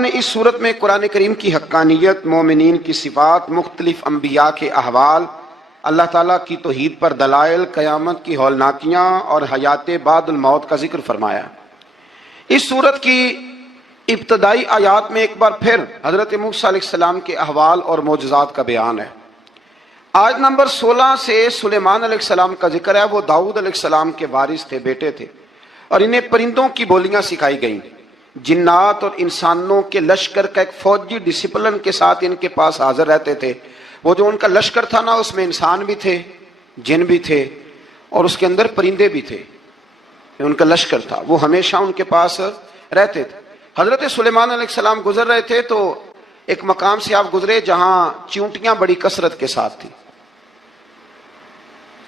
نے اس صورت میں قرآن کریم کی حقانیت، مومنین کی صفات، مختلف انبیاء کے احوال، اللہ تعالیٰ کی توحید پر دلائل، قیامت کی ہولناکیاں اور حیات بعد الموت کا ذکر فرمایا۔ اس صورت کی ابتدائی آیات میں ایک بار پھر حضرت موسیٰ علیہ السلام کے احوال اور معجزات کا بیان ہے۔ آیت نمبر 16 سے سلیمان علیہ السلام کا ذکر ہے۔ وہ داؤد علیہ السلام کے وارث تھے، بیٹے تھے، اور انہیں پرندوں کی بولیاں سکھائی گئیں۔ جنات اور انسانوں کے لشکر کا ایک فوجی ڈسپلن کے ساتھ ان کے پاس حاضر رہتے تھے۔ وہ جو ان کا لشکر تھا نا، اس میں انسان بھی تھے، جن بھی تھے، اور اس کے اندر پرندے بھی تھے۔ ان کا لشکر تھا، وہ ہمیشہ ان کے پاس رہتے تھے۔ حضرت سلیمان علیہ السلام گزر رہے تھے تو ایک مقام سے آپ گزرے جہاں چیونٹیاں بڑی کثرت کے ساتھ تھی۔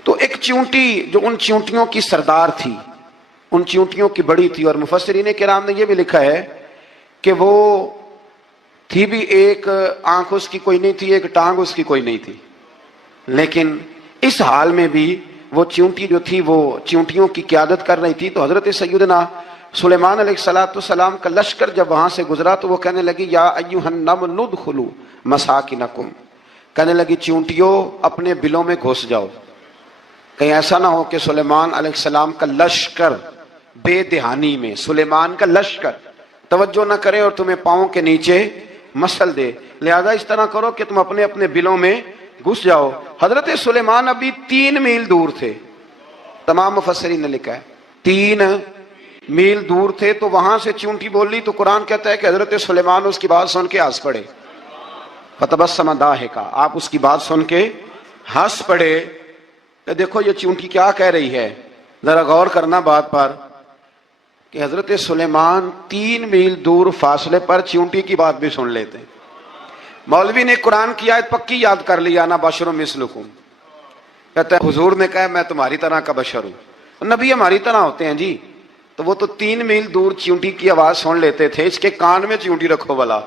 تو ایک چیونٹی جو ان چیونٹیوں کی سردار تھی، ان چیونٹیوں کی بڑی تھی، اور مفسرین کرام نے یہ بھی لکھا ہے کہ وہ تھی بھی ایک آنکھ اس کی کوئی نہیں تھی، ایک ٹانگ اس کی کوئی نہیں تھی، لیکن اس حال میں بھی وہ چیونٹی جو تھی وہ چیونٹیوں کی قیادت کر رہی تھی۔ تو حضرت سیدنا سلیمان علیہ السلام کا لشکر جب وہاں سے گزرا تو وہ کہنے لگی یا ایھا النمل ادخلوا مساکنکم، کہنے لگی چیونٹیوں اپنے بلوں میں گھس جاؤ، کہیں ایسا نہ ہو کہ سلیمان علیہ السلام کا لشکر بے دہانی میں سلیمان کا لشکر توجہ نہ کرے اور تمہیں پاؤں کے نیچے مسل دے، لہذا اس طرح کرو کہ تم اپنے اپنے بلوں میں گھس جاؤ۔ حضرت سلیمان ابھی 3 میل دور تھے، تمام مفسرین نے لکھا ہے 3 میل دور تھے، تو وہاں سے چیونٹی بول لی تو قرآن کہتا ہے کہ حضرت سلیمان اس کی بات سن کے ہنس پڑے، فتبسم ضاحکا، آپ اس کی بات سن کے ہنس پڑے۔ دیکھو یہ چیونٹی کیا کہہ رہی ہے، ذرا غور کرنا بات پر کہ حضرت سلیمان 3 میل دور فاصلے پر چیونٹی کی بات بھی سن لیتے۔ مولوی نے قرآن کی آیت پکی یاد کر لی، انا بشر مثلکم، کہتا ہے حضور نے کہا میں تمہاری طرح کا بشر ہوں، نبی ہماری طرح ہوتے ہیں جی۔ تو وہ تو 3 میل دور چیونٹی کی آواز سن لیتے تھے، اس کے کان میں چیونٹی رکھو بلا،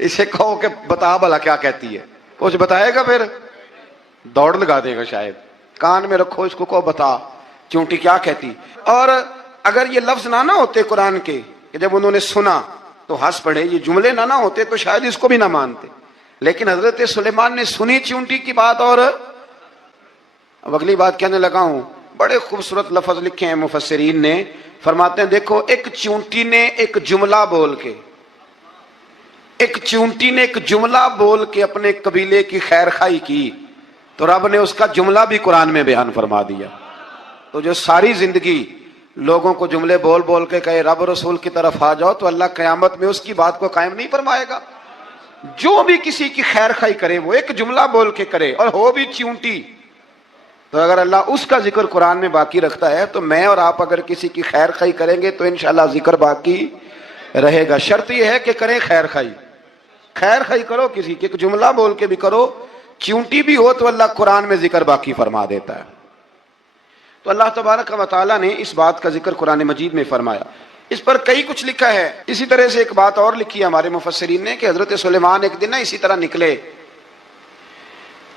اسے کہو کہ بتا بلا کیا کہتی ہے، کچھ بتائے گا پھر دوڑ لگا دے گا شاید، کان میں رکھو اس کو، کہو بتا چیونٹی کیا کہتی۔ اور اگر یہ لفظ نہ ہوتے قرآن کے کہ جب انہوں نے سنا تو ہنس پڑے، یہ جملے نہ ہوتے تو شاید اس کو بھی نہ مانتے، لیکن حضرت سلیمان نے سنی چیونٹی کی بات، اور اب اگلی بات کہنے لگا ہوں۔ بڑے خوبصورت لفظ لکھے ہیں مفسرین نے، فرماتے ہیں دیکھو ایک چیونٹی نے ایک جملہ بول کے، ایک چیونٹی نے ایک جملہ بول کے اپنے قبیلے کی خیر خواہی کی، تو رب نے اس کا جملہ بھی قرآن میں بیان فرما دیا۔ تو جو ساری زندگی لوگوں کو جملے بول بول کے کہے رب رسول کی طرف آ جاؤ، تو اللہ قیامت میں اس کی بات کو قائم نہیں فرمائے گا۔ جو بھی کسی کی خیر خواہی کرے وہ ایک جملہ بول کے کرے، اور ہو بھی چیونٹی، تو اگر اللہ اس کا ذکر قرآن میں باقی رکھتا ہے تو میں اور آپ اگر کسی کی خیر خواہی کریں گے تو انشاءاللہ ذکر باقی رہے گا۔ شرط یہ ہے کہ کریں خیر خواہی، خیر خواہی کرو کسی کی، ایک جملہ بول کے بھی کرو، چیونٹی بھی ہو تو اللہ قرآن میں ذکر باقی فرما دیتا ہے۔ تو اللہ تبارک و تعالیٰ نے اس بات کا ذکر قرآن مجید میں فرمایا۔ اس پر کئی کچھ لکھا ہے۔ اسی طرح سے ایک بات اور لکھی ہے ہمارے مفسرین نے کہ حضرت سلیمان ایک دن اسی طرح نکلے،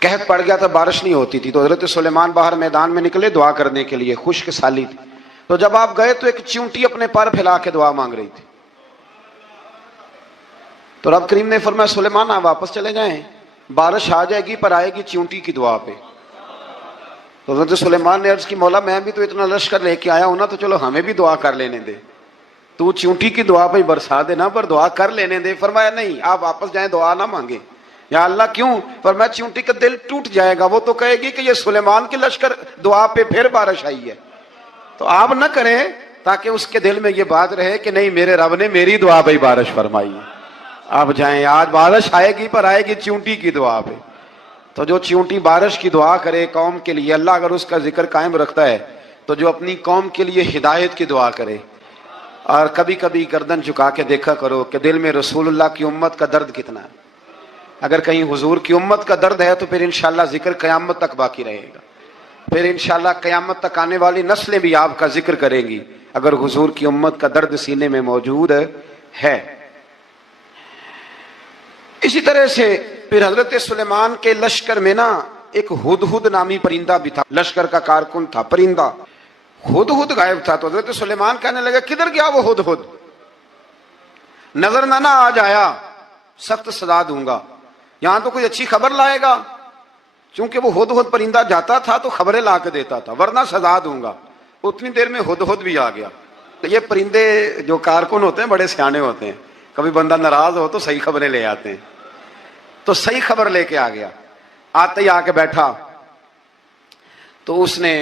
قحط پڑ گیا تھا، بارش نہیں ہوتی تھی، تو حضرت سلیمان باہر میدان میں نکلے دعا کرنے کے لیے، خشک سالی تھی، تو جب آپ گئے تو ایک چیونٹی اپنے پر پھیلا کے دعا مانگ رہی تھی، تو رب کریم نے فرمایا سلیمان آپ واپس چلے جائیں، بارش آ جائے گی پر آئے گی چیونٹی کی دعا پہ۔ تو حضرت سلیمان نے عرض کی مولا میں بھی تو اتنا لشکر لے کے آیا ہوں نا، تو چلو ہمیں بھی دعا کر لینے دے، تو چیونٹی کی دعا پہ برسا دینا پر دعا کر لینے دے۔ فرمایا نہیں آپ واپس جائیں، دعا نہ مانگے۔ یا اللہ کیوں؟ فرمایا چیونٹی کا دل ٹوٹ جائے گا، وہ تو کہے گی کہ یہ سلیمان کے لشکر دعا پہ پھر بارش آئی ہے، تو آپ نہ کریں تاکہ اس کے دل میں یہ بات رہے کہ نہیں میرے رب نے میری دعا پہ بارش فرمائی ہے۔ آپ جائیں، آج بارش آئے گی پر آئے گی چیونٹی کی دعا پہ۔ تو جو چیونٹی بارش کی دعا کرے قوم کے لیے، اللہ اگر اس کا ذکر قائم رکھتا ہے تو جو اپنی قوم کے لیے ہدایت کی دعا کرے، اور کبھی کبھی گردن جھکا کے دیکھا کرو کہ دل میں رسول اللہ کی امت کا درد کتنا ہے۔ اگر کہیں حضور کی امت کا درد ہے تو پھر انشاءاللہ ذکر قیامت تک باقی رہے گا، پھر انشاءاللہ قیامت تک آنے والی نسلیں بھی آپ کا ذکر کریں گی اگر حضور کی امت کا درد سینے میں موجود ہے۔ اسی طرح سے پھر حضرت سلیمان کے لشکر میں نا ایک ہدہد نامی پرندہ بھی تھا، لشکر کا کارکن تھا پرندہ، ہدہد غائب تھا۔ تو حضرت سلیمان کہنے لگا کدھر گیا وہ ہدہد؟ نظر نہ آ جایا سخت سزا دوں گا. یہاں تو کوئی اچھی خبر لائے گا، چونکہ وہ ہد ہد پرندہ جاتا تھا تو خبریں لا کے دیتا تھا، ورنہ سزا دوں گا. اتنی دیر میں ہد ہد بھی آ گیا. تو یہ پرندے جو کارکن ہوتے ہیں بڑے سیانے ہوتے ہیں، کبھی بندہ ناراض ہو تو صحیح خبریں لے آتے ہیں. تو صحیح خبر لے کے آ گیا. آتے ہی آ کے بیٹھا تو اس نے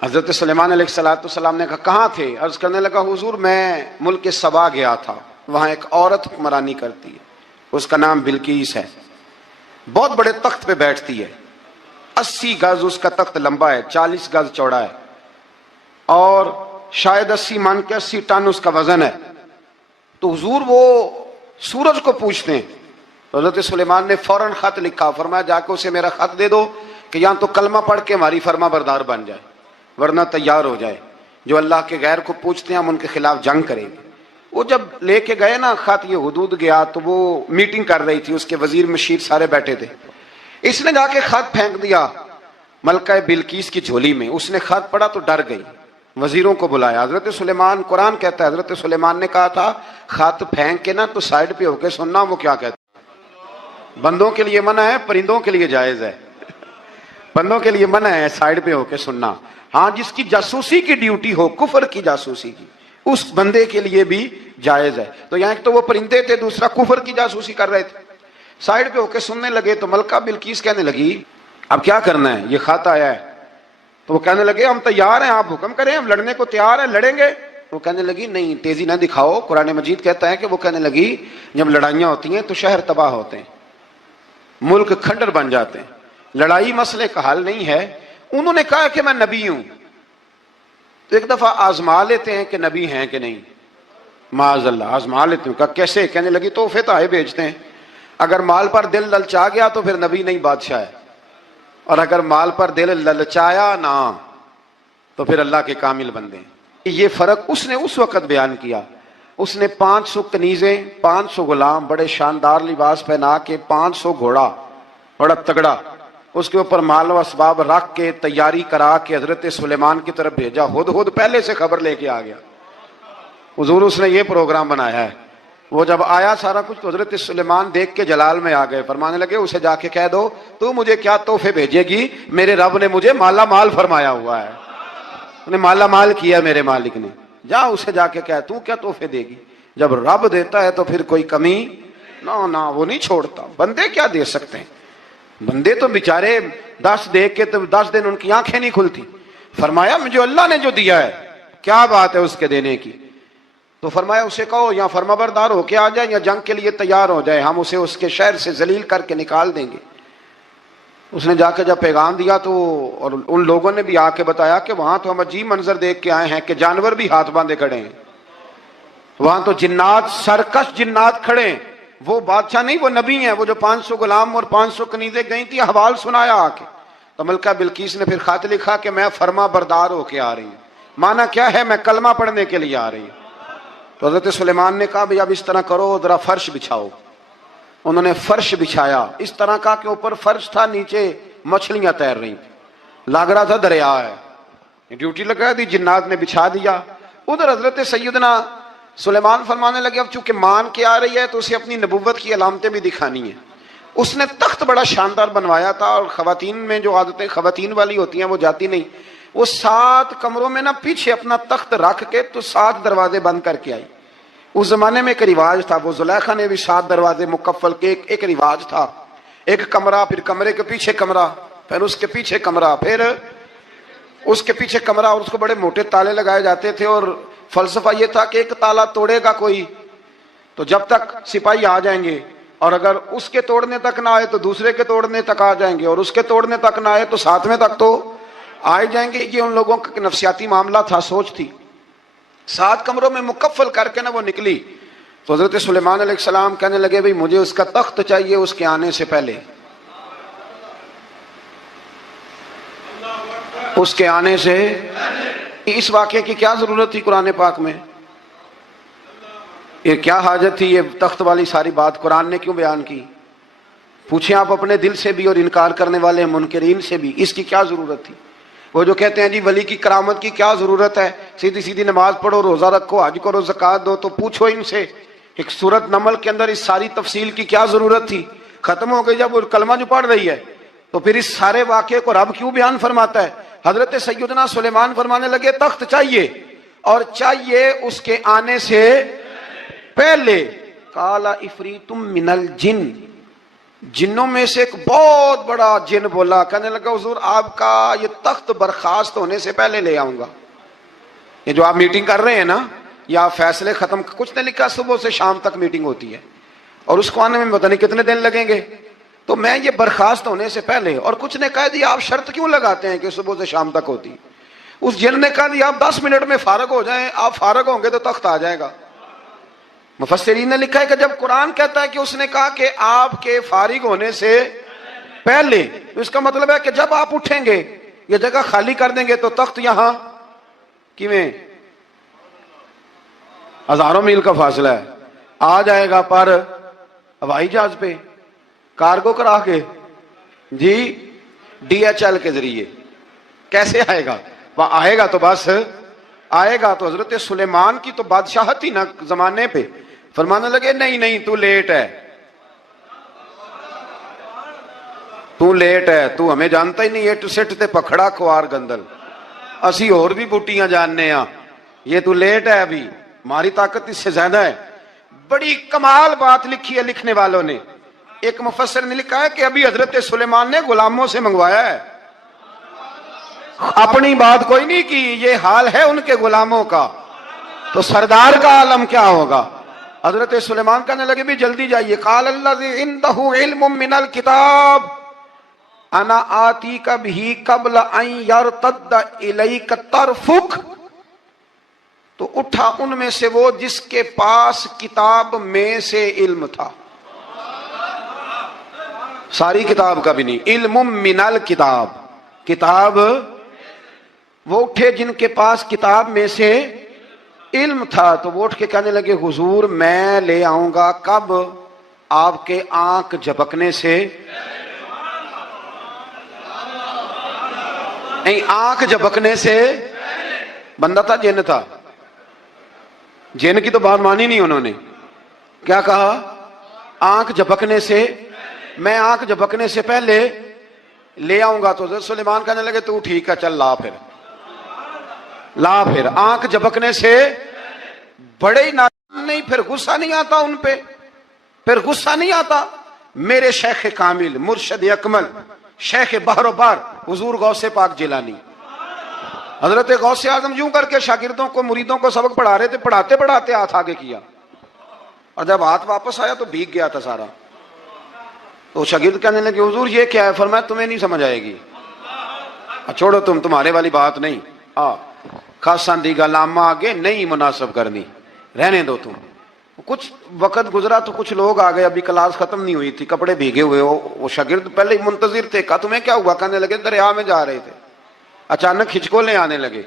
حضرت سلیمان علیہ السلام نے کہا کہاں تھے؟ عرض کرنے لگا حضور میں ملک سبا گیا تھا، وہاں ایک عورت حکمرانی کرتی ہے، اس کا نام بلقیس ہے، بہت بڑے تخت پہ بیٹھتی ہے، 80 گز اس کا تخت لمبا ہے، 40 گز چوڑا ہے، اور شاید 80 من کے 80 ٹن اس کا وزن ہے. تو حضور وہ سورج کو پوچھتے ہیں. حضرت سلیمان نے فوراً خط لکھا، فرمایا جا کے اسے میرا خط دے دو کہ یہاں تو کلمہ پڑھ کے ہماری فرما بردار بن جائے، ورنہ تیار ہو جائے. جو اللہ کے غیر کو پوچھتے ہیں ہم ان کے خلاف جنگ کریں گے. وہ جب لے کے گئے نا خط، یہ حدود گیا تو وہ میٹنگ کر رہی تھی، اس کے وزیر مشیر سارے بیٹھے تھے. اس نے جا کے خط پھینک دیا ملکہ بلقیس کی جھولی میں. اس نے خط پڑھا تو ڈر گئی، وزیروں کو بلایا. حضرت سلیمان، قرآن کہتا ہے حضرت سلیمان نے کہا تھا خط پھینک کے نا تو سائڈ پہ ہو کے سننا وہ کیا کہتا. بندوں کے لیے منع ہے، پرندوں کے لیے جائز ہے. بندوں کے لیے منع ہے سائڈ پہ ہو کے سننا. ہاں جس کی جاسوسی کی ڈیوٹی ہو، کفر کی جاسوسی کی، اس بندے کے لیے بھی جائز ہے. تو یہاں ایک تو وہ پرندے تھے، دوسرا کفر کی جاسوسی کر رہے تھے. سائڈ پہ ہو کے سننے لگے. تو ملکہ بلقیس کہنے لگی اب کیا کرنا ہے، یہ خط آیا ہے. تو وہ کہنے لگے ہم تیار ہیں، آپ حکم کریں، ہم لڑنے کو تیار ہیں، لڑیں گے. وہ کہنے لگی نہیں تیزی نہ دکھاؤ. قرآن مجید کہتا ہے کہ وہ کہنے لگی جب لڑائیاں ہوتی ہیں تو شہر تباہ ہوتے ہیں، ملک کھنڈر بن جاتے ہیں. لڑائی مسئلے کا حل نہیں ہے. انہوں نے کہا کہ میں نبی ہوں. تو ایک دفعہ آزما لیتے ہیں کہ نبی ہیں کہ نہیں، معاذ اللہ آزما لیتے ہیں. کہا کیسے؟ کہنے لگی تحفے تو آئے بھیجتے ہیں، اگر مال پر دل للچا گیا تو پھر نبی نہیں بادشاہ ہے، اور اگر مال پر دل للچایا نہ تو پھر اللہ کے کامل بندے ہیں. یہ فرق اس نے اس وقت بیان کیا. اس نے 500 کنیزیں، 500 غلام، بڑے شاندار لباس پہنا کے، 500 گھوڑا بڑا تگڑا، اس کے اوپر مال و اسباب رکھ کے تیاری کرا کے حضرت سلیمان کی طرف بھیجا. ہد پہلے سے خبر لے کے آ گیا. حضور اس نے یہ پروگرام بنایا ہے. وہ جب آیا سارا کچھ تو حضرت سلیمان دیکھ کے جلال میں آ گئے. فرمانے لگے اسے جا کے کہہ دو تو مجھے کیا تحفے بھیجے گی، میرے رب نے مجھے مالا مال فرمایا ہوا ہے، انہیں مالا مال کیا میرے مالک نے. جا اسے جا کے کہہ تو کیا تحفے دے گی. جب رب دیتا ہے تو پھر کوئی کمی نہ وہ نہیں چھوڑتا. بندے کیا دے سکتے ہیں، بندے تو بیچارے 10 دے کے تو 10 دن ان کی آنکھیں نہیں کھلتی. فرمایا مجھے اللہ نے جو دیا ہے کیا بات ہے اس کے دینے کی. تو فرمایا اسے کہو یا فرما بردار ہو کے آ جائے یا جنگ کے لیے تیار ہو جائے، ہم اسے اس کے شہر سے ذلیل کر کے نکال دیں گے. اس نے جا کے جب پیغام دیا تو اور ان لوگوں نے بھی آ کے بتایا کہ وہاں تو ہم عجیب منظر دیکھ کے آئے ہیں کہ جانور بھی ہاتھ باندھے کھڑے ہیں، وہاں تو جنات، سرکش جنات کھڑے ہیں. وہ بادشاہ نہیں، وہ نبی ہیں. وہ جو 500 غلام اور 500 کنیزیں گئی تھی حوال سنایا آ کے. تو ملکہ بلقیس نے پھر خط لکھا کہ میں فرما بردار ہو کے آ رہی ہوں. مانا کیا ہے، میں کلمہ پڑھنے کے لیے آ رہی ہوں. تو حضرت سلیمان نے کہا بھئی اب اس طرح کرو، ذرا فرش بچھاؤ. انہوں نے فرش بچھایا اس طرح کا کہ اوپر فرش تھا، نیچے مچھلیاں تیر رہی تھیں، لگ رہا تھا دریا ہے. ڈیوٹی لگا دی، جنات نے بچھا دیا. ادھر حضرت سیدنا سلیمان فرمانے لگے اب چونکہ مان کے آ رہی ہے تو اسے اپنی نبوت کی علامتیں بھی دکھانی ہیں. اس نے تخت بڑا شاندار بنوایا تھا، اور خواتین میں جو عادتیں خواتین والی ہوتی ہیں وہ جاتی نہیں. وہ 7 کمروں میں نا پیچھے اپنا تخت رکھ کے تو 7 دروازے بند کر کے آئی. اس زمانے میں ایک رواج تھا، وہ زلیخا نے بھی 7 دروازے مکفل کے ایک رواج تھا. ایک کمرہ، پھر کمرے کے پیچھے کمرہ، پھر اس کے پیچھے کمرہ، پھر اس کے پیچھے کمرہ، اور اس کو بڑے موٹے تالے لگائے جاتے تھے. اور فلسفہ یہ تھا کہ ایک تالا توڑے گا کوئی تو جب تک سپاہی آ جائیں گے، اور اگر اس کے توڑنے تک نہ آئے تو دوسرے کے توڑنے تک آ جائیں گے، اور اس کے توڑنے تک نہ آئے تو 7ویں تک تو آئے جائیں گے. یہ ان لوگوں کا نفسیاتی معاملہ تھا، سوچ تھی. 7 کمروں میں مکفل کر کے نا وہ نکلی. تو حضرت سلیمان علیہ السلام کہنے لگے بھئی مجھے اس کا تخت چاہیے اس کے آنے سے پہلے، اس کے آنے سے. اس واقعے کی کیا ضرورت تھی قرآن پاک میں؟ یہ کیا حاجت تھی یہ تخت والی ساری بات قرآن نے کیوں بیان کی؟ پوچھیں آپ اپنے دل سے بھی اور انکار کرنے والے منکرین سے بھی، اس کی کیا ضرورت تھی؟ وہ جو کہتے ہیں جی ولی کی کرامت کی کیا ضرورت ہے، سیدھی سیدھی نماز پڑھو، روزہ رکھو، حج کرو، زکوٰۃ دو. تو پوچھو ان سے ایک سورت نمل کے اندر اس ساری تفصیل کی کیا ضرورت تھی؟ ختم ہو گئی جب وہ کلمہ جو پڑھ رہی ہے، تو پھر اس سارے واقعے کو رب کیوں بیان فرماتا ہے؟ حضرت سیدنا سلیمان فرمانے لگے تخت چاہیے، اور چاہیے اس کے آنے سے پہلے۔ قال عفریت من الجن، جنوں میں سے ایک بہت بڑا جن بولا، کہنے لگا حضور آپ کا یہ تخت برخاست ہونے سے پہلے لے آؤں گا۔ یہ جو آپ میٹنگ کر رہے ہیں نا، یا فیصلے ختم، کچھ نے لکھا صبح سے شام تک میٹنگ ہوتی ہے، اور اس کو آنے میں پتہ نہیں کتنے دن لگیں گے، تو میں یہ برخاست ہونے سے پہلے۔ اور کچھ نے کہا جی آپ شرط کیوں لگاتے ہیں کہ صبح سے شام تک ہوتی؟ اس جن نے کہا جی آپ 10 منٹ میں فارغ ہو جائیں، آپ فارغ ہوں گے تو تخت آ جائے گا۔ مفسرین نے لکھا ہے کہ جب قرآن کہتا ہے کہ اس نے کہا کہ آپ کے فارغ ہونے سے پہلے، تو اس کا مطلب ہے کہ جب آپ اٹھیں گے، یہ جگہ خالی کر دیں گے تو تخت یہاں کیویں ہزاروں میل کا فاصلہ ہے، آ جائے گا، پر ہوائی جہاز پہ، کارگو کرا کے، جی DHL کے ذریعے کیسے آئے گا؟ وہ آئے گا تو بس آئے گا۔ تو حضرت سلیمان کی تو بادشاہت تھی نا زمانے پہ، فرمانے لگے نہیں نہیں تو لیٹ ہے، تو لیٹ ہے، تو ہمیں جانتا ہی نہیں، اے ٹو سٹ تے پکھڑا کھوار گندل، اسی اور بھی بوٹیاں جاننے ہاں، یہ تو لیٹ ہے، ابھی ہماری طاقت اس سے زیادہ ہے۔ بڑی کمال بات لکھی ہے لکھنے والوں نے۔ ایک مفسر نے لکھا ہے کہ ابھی حضرت سلیمان نے غلاموں سے منگوایا ہے، اپنی بات کوئی نہیں کی، یہ حال ہے ان کے غلاموں کا، تو سردار کا عالم کیا ہوگا؟ حضرت سلیمان کہنے لگے بھی جلدی جائیے۔ قال الذی عنده علم من الکتاب انا آتیک بہ قبل ان یرتد الیک طرفک، تو اٹھا ان میں سے وہ جس کے پاس کتاب میں سے علم تھا، ساری کتاب کا بھی نہیں، علم من الکتاب، کتاب، وہ اٹھے جن کے پاس کتاب میں سے علم تھا، تو وہ اٹھ کے کہنے لگے حضور میں لے آؤں گا، کب؟ آپ کے آنکھ جھپکنے سے، نہیں آنکھ جھپکنے سے، بندہ تھا جن تھا؟ جن کی تو بات مانی نہیں انہوں نے، کیا کہا؟ آنکھ جھپکنے سے، میں آنکھ جھپکنے سے پہلے لے آؤں گا۔ تو حضرت سلیمان کہنے لگے تو ٹھیک ہے چل لا، پھر لا، پھر آنکھ جھپکنے سے بڑے ہی نہیں، پھر غصہ نہیں آتا ان پہ، پھر غصہ نہیں آتا۔ میرے شیخ کامل، مرشد اکمل، شیخ بحر و بار، حضور غوث پاک جیلانی، حضرت غوث اعظم یوں کر کے شاگردوں کو، مریدوں کو سبق پڑھا رہے تھے، پڑھاتے پڑھاتے ہاتھ آگے کیا، اور جب ہاتھ واپس آیا تو بھیگ گیا تھا سارا۔ تو شاگرد کہنے لگے حضور یہ کیا ہے؟ فرمایا تمہیں نہیں سمجھ آئے گی، چھوڑو تمہارے والی بات نہیں، خاصاں دی گل آما آگے نہیں مناسب کرنی، رہنے دو تم۔ کچھ وقت گزرا تو کچھ لوگ آ گئے، ابھی کلاس ختم نہیں ہوئی تھی، کپڑے بھیگے ہوئے، وہ شاگرد پہلے ہی منتظر تھے، کہا تمہیں کیا ہوا؟ کہنے لگے دریا میں جا رہے تھے، اچانک ہچکولیں آنے لگے،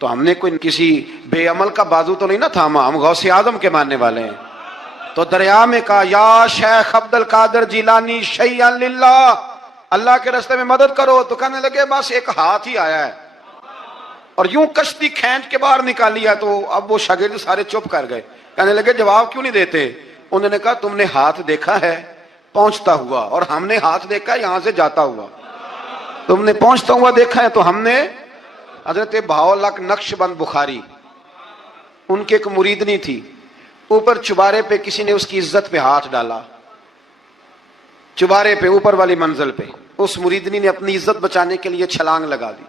تو ہم نے کوئی کسی بے عمل کا بازو تو نہیں نہ تھاما، ہم غوث اعظم کے ماننے والے ہیں، تو دریا میں کہا یا شیخ عبد القادر جیلانی شیئا للہ، اللہ کے راستے میں مدد کرو۔ تو کہنے لگے بس ایک ہاتھ ہی آیا ہے، اور یوں کشتی کھینچ کے باہر نکالی ہے۔ تو اب وہ شاگرد سارے چپ کر گئے، کہنے لگے جواب کیوں نہیں دیتے؟ انہوں نے کہا تم نے ہاتھ دیکھا ہے پہنچتا ہوا، اور ہم نے ہاتھ دیکھا ہے یہاں سے جاتا ہوا، تم نے پہنچتا ہوا دیکھا ہے، تو ہم نے۔ حضرت بہاؤالحق نقشبند بخاری، ان کے ایک مریدنی تھی، اوپر چبارے پہ کسی نے اس کی عزت پہ ہاتھ ڈالا، چبارے پہ اوپر والی منزل پہ، اس مریدنی نے اپنی عزت بچانے کے لیے چھلانگ لگا دی،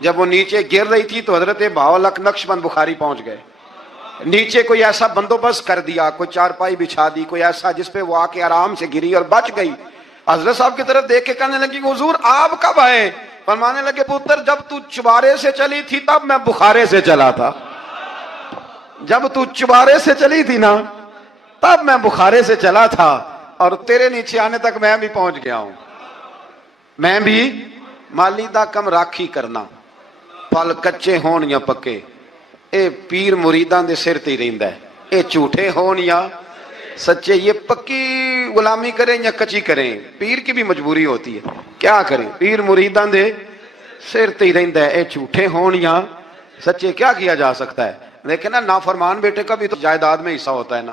جب وہ نیچے گر رہی تھی تو حضرت بہاؤالحق نقشبند بخاری پہنچ گئے، نیچے کوئی ایسا بندوبست کر دیا، کوئی چارپائی بچھا دی، کوئی ایسا جس پہ وہ آ کے آرام سے گری اور بچ گئی۔ حضرت صاحب کی طرف دیکھ کے کہنے لگی حضور آپ کب آئے؟ فرمانے لگے پتر جب تو چبارے سے چلی تھی تب میں بخارے سے چلا تھا، جب تو چبارے سے چلی تھی نا تب میں بخارے سے چلا تھا، اور تیرے نیچے آنے تک میں بھی پہنچ گیا ہوں۔ میں بھی مالی دا کم راکھی کرنا، پھل کچے ہون یا پکے، اے پیر مریداں دے سر تے رہندا ہے، اے جھوٹے ہون یا سچے، یہ پکی غلامی کریں یا کچی کریں، پیر کی بھی مجبوری ہوتی ہے، کیا کریں، پیر مریداں دے سر تے رہندا ہے، اے جھوٹے ہون یا سچے، کیا کیا جا سکتا ہے؟ لیکن نا نافرمان بیٹے کا بھی تو جائیداد میں حصہ ہوتا ہے نا،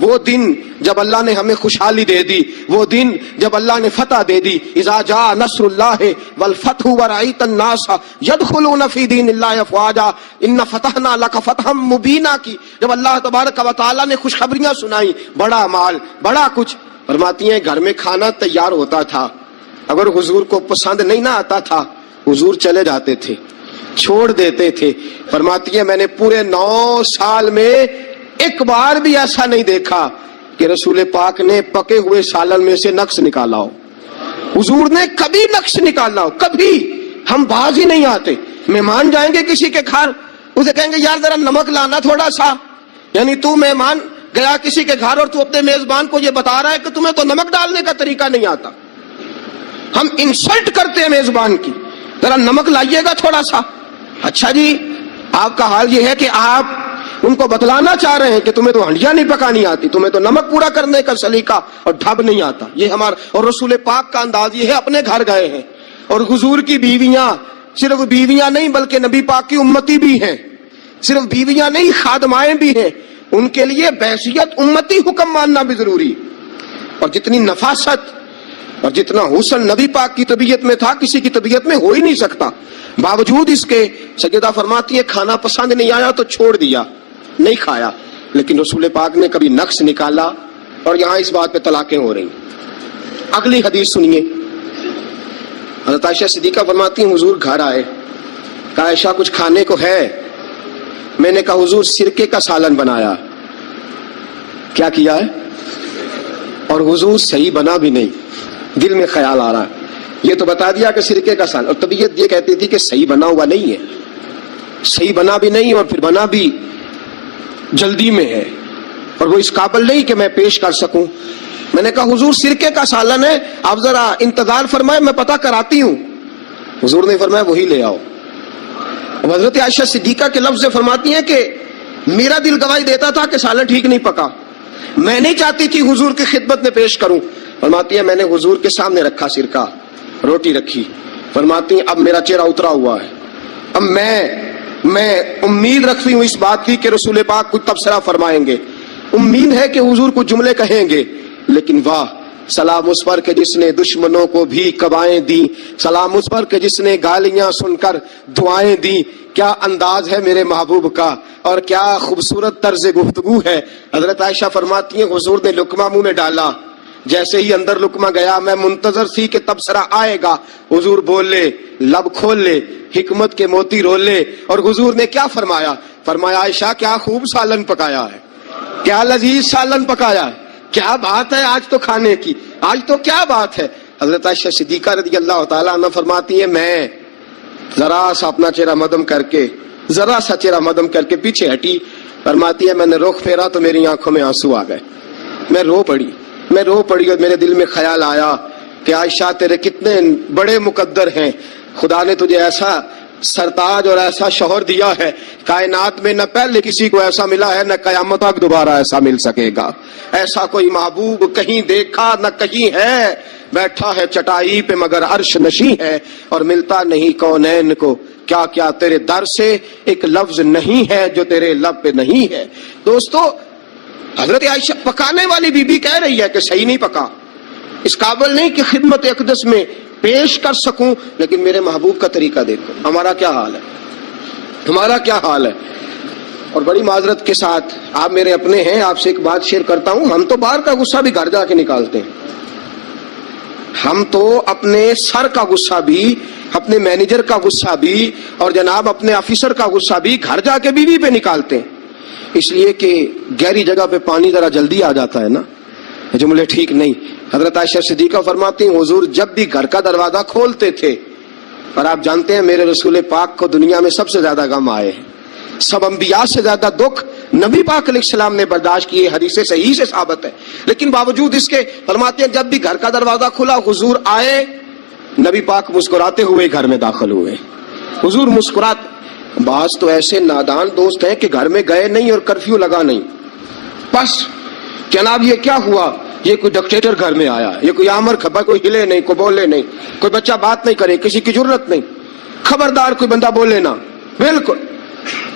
وہ دن جب اللہ نے ہمیں خوشحالی دے دی، وہ دن جب اللہ نے فتح دے دی. اذا جاء نصر اللہ والفتح ورأیت الناس یدخلون فی دین اللہ افواجا ان فتحنا لک فتحا مبینا کی جب اللہ تبارک و تعالیٰ نے خوشخبریاں سنائی، بڑا مال، بڑا کچھ. فرماتی ہیں گھر میں کھانا تیار ہوتا تھا، اگر حضور کو پسند نہیں نہ آتا تھا حضور چلے جاتے تھے، چھوڑ دیتے تھے. فرماتی ہیں میں نے پورے 9 سال میں ایک بار بھی ایسا نہیں دیکھا کہ رسول پاک نے پکے ہوئے سالن میں سے نقص نکالا ہو. حضور نے کبھی نقص نکالا ہو، کبھی. ہم باز ہی نہیں آتے. مہمان جائیں گے کسی کے گھر، اسے کہیں گے یار ذرا نمک لانا تھوڑا سا. یعنی تو مہمان گیا کسی کے گھر اور تو اپنے میزبان کو یہ بتا رہا ہے کہ تمہیں تو نمک ڈالنے کا طریقہ نہیں آتا. ہم انسلٹ کرتے ہیں میزبان کی، ذرا نمک لائیے گا تھوڑا سا. اچھا جی، آپ کا حال یہ ہے کہ آپ ان کو بتلانا چاہ رہے ہیں کہ تمہیں تو ہنڈیاں نہیں پکانی آتی، تمہیں تو نمک پورا کرنے کا سلیقہ اور ڈھب نہیں آتا. یہ ہمارا اور رسول پاک کا انداز یہ ہے. اپنے گھر گئے ہیں اور حضور کی بیویاں صرف بیویاں نہیں بلکہ نبی پاک کی امتی بھی ہیں. صرف بیویاں نہیں، خادمائیں بھی ہیں. ان کے لیے بحیثیت امتی حکم ماننا بھی ضروری. اور جتنی نفاست اور جتنا حسن نبی پاک کی طبیعت میں تھا کسی کی طبیعت میں ہو ہی نہیں سکتا. باوجود اس کے سیدہ فرماتی ہے کھانا پسند نہیں آیا تو چھوڑ دیا، نہیں کھایا. لیکن رسول پاک نے کبھی نقص نکالا. اور یہاں اس بات پہ طلاقیں ہو رہی. اگلی حدیث سنیے. حضرت عائشہ صدیقہ فرماتی ہیں حضور گھر آئے، کہا عائشہ کچھ کھانے کو ہے؟ میں نے کہا حضور سرکے کا سالن بنایا. کیا کیا ہے؟ اور حضور صحیح بنا بھی نہیں. دل میں خیال آ رہا ہے یہ تو بتا دیا کہ سرکے کا سالن، اور طبیعت یہ کہتی تھی کہ صحیح بنا ہوا نہیں ہے، صحیح بنا بھی نہیں اور پھر بنا بھی جلدی میں ہے اور وہ اس قابل نہیں کہ میں پیش کر سکوں. میں نے کہا حضور سرکے کا سالن ہے، آپ ذرا انتظار فرمائے میں پتہ کراتی ہوں. حضور نے فرمایا وہی لے آؤ. حضرت عائشہ صدیقہ کے لفظ سے فرماتی ہیں کہ میرا دل گواہی دیتا تھا کہ سالن ٹھیک نہیں پکا. میں نہیں چاہتی تھی حضور کی خدمت میں پیش کروں. فرماتی ہیں میں نے حضور کے سامنے رکھا سرکہ، روٹی رکھی. فرماتی ہیں اب میرا چہرہ اترا ہوا ہے. اب میں امید رکھتی ہوں اس بات کی کہ رسول پاک کچھ تبصرہ فرمائیں گے. امید ہے کہ حضور کچھ جملے کہیں گے. لیکن واہ، سلام اس پر کہ جس نے دشمنوں کو بھی قبائیں دی، سلام اس پر کہ جس نے گالیاں سن کر دعائیں دی. کیا انداز ہے میرے محبوب کا اور کیا خوبصورت طرز گفتگو ہے. حضرت عائشہ فرماتی ہیں حضور نے لقمہ منہ میں ڈالا، جیسے ہی اندر لقمہ گیا میں منتظر تھی کہ تبصرہ آئے گا. حضور بولے، لب کھول لے، حکمت کے موتی رول لے. اور حضور نے کیا فرمایا؟ فرمایا عائشہ کیا خوب سالن پکایا ہے، کیا لذیذ سالن پکایا ہے، کیا بات ہے آج تو کھانے کی، آج تو کیا بات ہے. حضرت عائشہ صدیقہ رضی اللہ تعالیٰ عنہ فرماتی ہے میں ذرا سا اپنا چہرہ مدم کر کے پیچھے ہٹی. فرماتی ہے میں نے رخ پھیرا تو میری آنکھوں میں آنسو آ گئے. میں رو پڑی اور میرے دل میں خیال آیا کہ عائشہ تیرے کتنے بڑے مقدر ہیں. خدا نے تجھے ایسا سرتاج اور ایسا شوہر دیا ہے، کائنات میں نہ پہلے کسی کو ایسا ملا ہے نہ قیامت تک دوبارہ ایسا مل سکے گا. ایسا کوئی محبوب کہیں دیکھا نہ کہیں ہے. بیٹھا ہے چٹائی پہ مگر عرش نشیں ہے اور ملتا نہیں کونین کو. کیا کیا تیرے در سے ایک لفظ نہیں ہے جو تیرے لب پہ نہیں ہے. دوستو حضرت عائشہ پکانے والی بی بی کہہ رہی ہے کہ صحیح نہیں پکا، اس قابل نہیں کہ خدمت اقدس میں پیش کر سکوں. لیکن میرے محبوب کا طریقہ دیکھو، ہمارا کیا حال ہے. اور بڑی معذرت کے ساتھ آپ میرے اپنے ہیں، آپ سے ایک بات شیئر کرتا ہوں. ہم تو باہر کا غصہ بھی گھر جا کے نکالتے ہیں. ہم تو اپنے سر کا غصہ بھی، اپنے مینیجر کا غصہ بھی اور جناب اپنے آفیسر کا غصہ بھی گھر جا کے بیوی پہ نکالتے ہیں. اس لیے کہ گہری جگہ پہ پانی ذرا جلدی آ جاتا ہے نا، جملے ٹھیک نہیں. حضرت عائشہ صدیقہ فرماتی ہیں حضور جب بھی گھر کا دروازہ کھولتے تھے، اور آپ جانتے ہیں میرے رسول پاک کو دنیا میں سب سے زیادہ غم آئے ہیں، سب انبیاء سے زیادہ دکھ نبی پاک علیہ السلام نے برداشت کیے، حدیث صحیح سے ثابت ہے. لیکن باوجود اس کے فرماتے ہیں جب بھی گھر کا دروازہ کھلا حضور آئے، نبی پاک مسکراتے ہوئے گھر میں داخل ہوئے. حضور مسکراتے. بعض تو ایسے نادان دوست ہیں کہ گھر میں گئے نہیں اور کرفیو لگا نہیں، بس جناب یہ کیا ہوا، یہ کوئی ڈکٹیٹر گھر میں آیا، یہ کوئی آمر کھپا، کوئی ہلے نہیں، کوئی بولے نہیں، کوئی بچہ بات نہیں کرے، کسی کی جرت نہیں، خبردار کوئی بندہ بولے نا. بالکل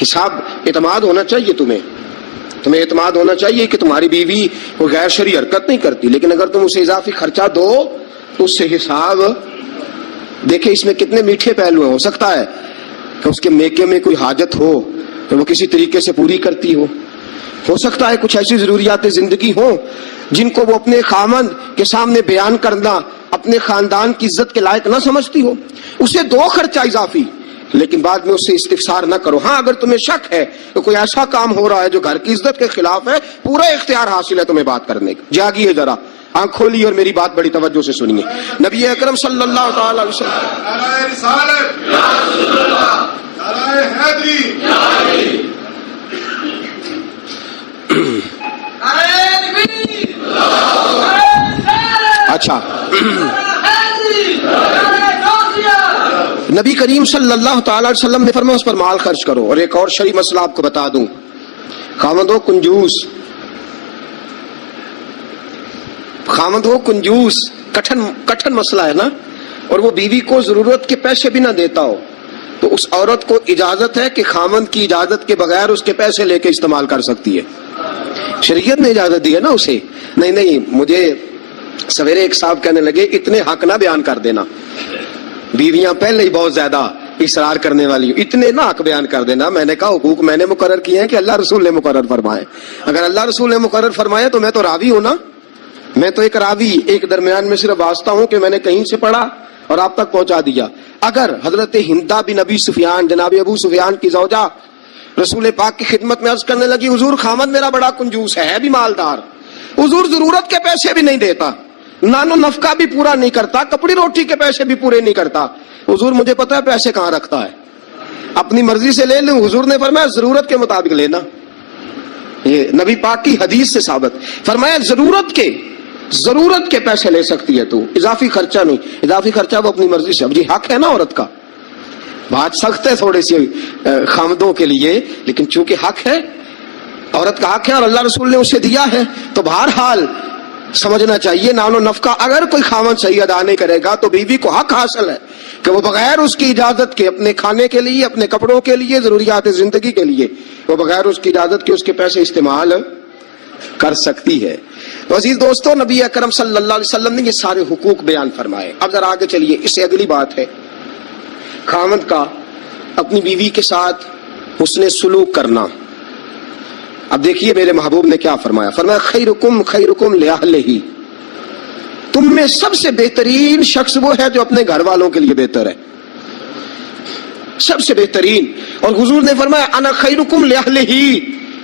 حساب اعتماد ہونا چاہیے تمہیں اعتماد ہونا چاہیے کہ تمہاری بیوی وہ غیر شرعی حرکت نہیں کرتی، لیکن اگر تم اسے اضافی خرچہ دو تو اس سے حساب دیکھیں۔ اس میں کتنے میٹھے پہلو ہیں، ہو سکتا ہے کہ اس کے میکے میں کوئی حاجت ہو تو وہ کسی طریقے سے پوری کرتی ہو سکتا ہے کچھ ایسی ضروریات زندگی ہوں جن کو وہ اپنے خامند کے سامنے بیان کرنا اپنے خاندان کی عزت کے لائق نہ سمجھتی ہو، اسے دو خرچہ اضافی، لیکن بعد میں اس سے استفسار نہ کرو۔ ہاں اگر تمہیں شک ہے کہ کوئی ایسا کام ہو رہا ہے جو گھر کی عزت کے خلاف ہے، پورا اختیار حاصل ہے تمہیں بات کرنے کا۔ جاگیے ذرا، آنکھ کھولیے اور میری بات بڑی توجہ سے سنیے۔ نبی اکرم صلی اللہ تعالی علیہ وسلم، نعرہ رسالت یا رسول اللہ، نعرہ حیدری یا علی، نعرہ تکبیر، اچھا نبی کریم صلی اللہ تعالی علیہ وسلم نے فرمایا اس پر مال خرچ کرو۔ اور ایک اور شرعی مسئلہ آپ کو بتا دوں، خامد ہو کنجوس کٹھن مسئلہ ہے نا، اور وہ بیوی کو ضرورت کے پیسے بھی نہ دیتا ہو تو اس عورت کو اجازت ہے کہ خامد کی اجازت کے بغیر اس کے پیسے لے کے استعمال کر سکتی ہے۔ شریعت نے اجازت دی ہے نا اسے۔ نہیں مجھے سویرے ایک صاحب کہنے لگے اتنے حق نہ بیان کر دینا، بیویاں پہلے ہی بہت زیادہ اصرار کرنے والی ہوں، اتنے نہ حق بیان کر دینا۔ میں نے کہا حقوق میں نے مقرر کیے ہیں کہ اللہ رسول نے مقرر فرمائے؟ اگر اللہ رسول نے مقرر فرمایا تو میں تو راوی ہوں نا، میں تو ایک راوی، ایک درمیان میں صرف واسطہ ہوں کہ میں نے کہیں سے پڑھا اور آپ تک پہنچا دیا۔ اگر حضرت ہندہ بن ابی سفیان، جناب ابو سفیان کی زوجہ رسول پاک کی خدمت میں عرض کرنے لگی حضور خامد میرا بڑا کنجوس ہے بھی مالدار، حضور ضرورت کے پیسے بھی نہیں دیتا، نان و نفقہ بھی پورا نہیں کرتا، کپڑی روٹی کے پیسے بھی پورے نہیں کرتا، حضور مجھے پتا ہے پیسے کہاں رکھتا ہے، اپنی مرضی سے لے لوں۔ حضور نے فرمایا ضرورت کے مطابق لینا، یہ نبی پاک کی حدیث سے ثابت۔ فرمایا ضرورت کے پیسے لے سکتی ہے تو، اضافی خرچہ نہیں۔ اضافی خرچہ وہ اپنی مرضی سے، اب جی حق ہے نا عورت کا، بات سخت ہے تھوڑی سی خامدوں کے لیے، لیکن چونکہ حق ہے، عورت کا حق ہے اور اللہ رسول نے اسے دیا ہے، تو بہرحال سمجھنا چاہیے نان و نفقہ اگر کوئی خامد صحیح ادا نہیں کرے گا تو بیوی کو حق حاصل ہے کہ وہ بغیر اس کی اجازت کے اپنے کھانے کے لیے، اپنے کپڑوں کے لیے، ضروریات زندگی کے لیے وہ بغیر اس کی اجازت کے اس کے پیسے استعمال کر سکتی ہے۔ تو عزیز دوستو، نبی اکرم صلی اللہ علیہ وسلم نے یہ سارے حقوق بیان فرمائے۔ اب ذرا آگے چلیے، اس سے اگلی بات ہے خامد کا اپنی بیوی کے ساتھ حسن سلوک کرنا۔ اب دیکھیے میرے محبوب نے کیا فرمایا، فرمایا خیرکم لأہلہ، تم میں سب سے بہترین شخص وہ ہے جو اپنے گھر والوں کے لیے بہتر ہے، سب سے بہترین۔ اور حضور نے فرمایا انا خیرکم لأہلہ،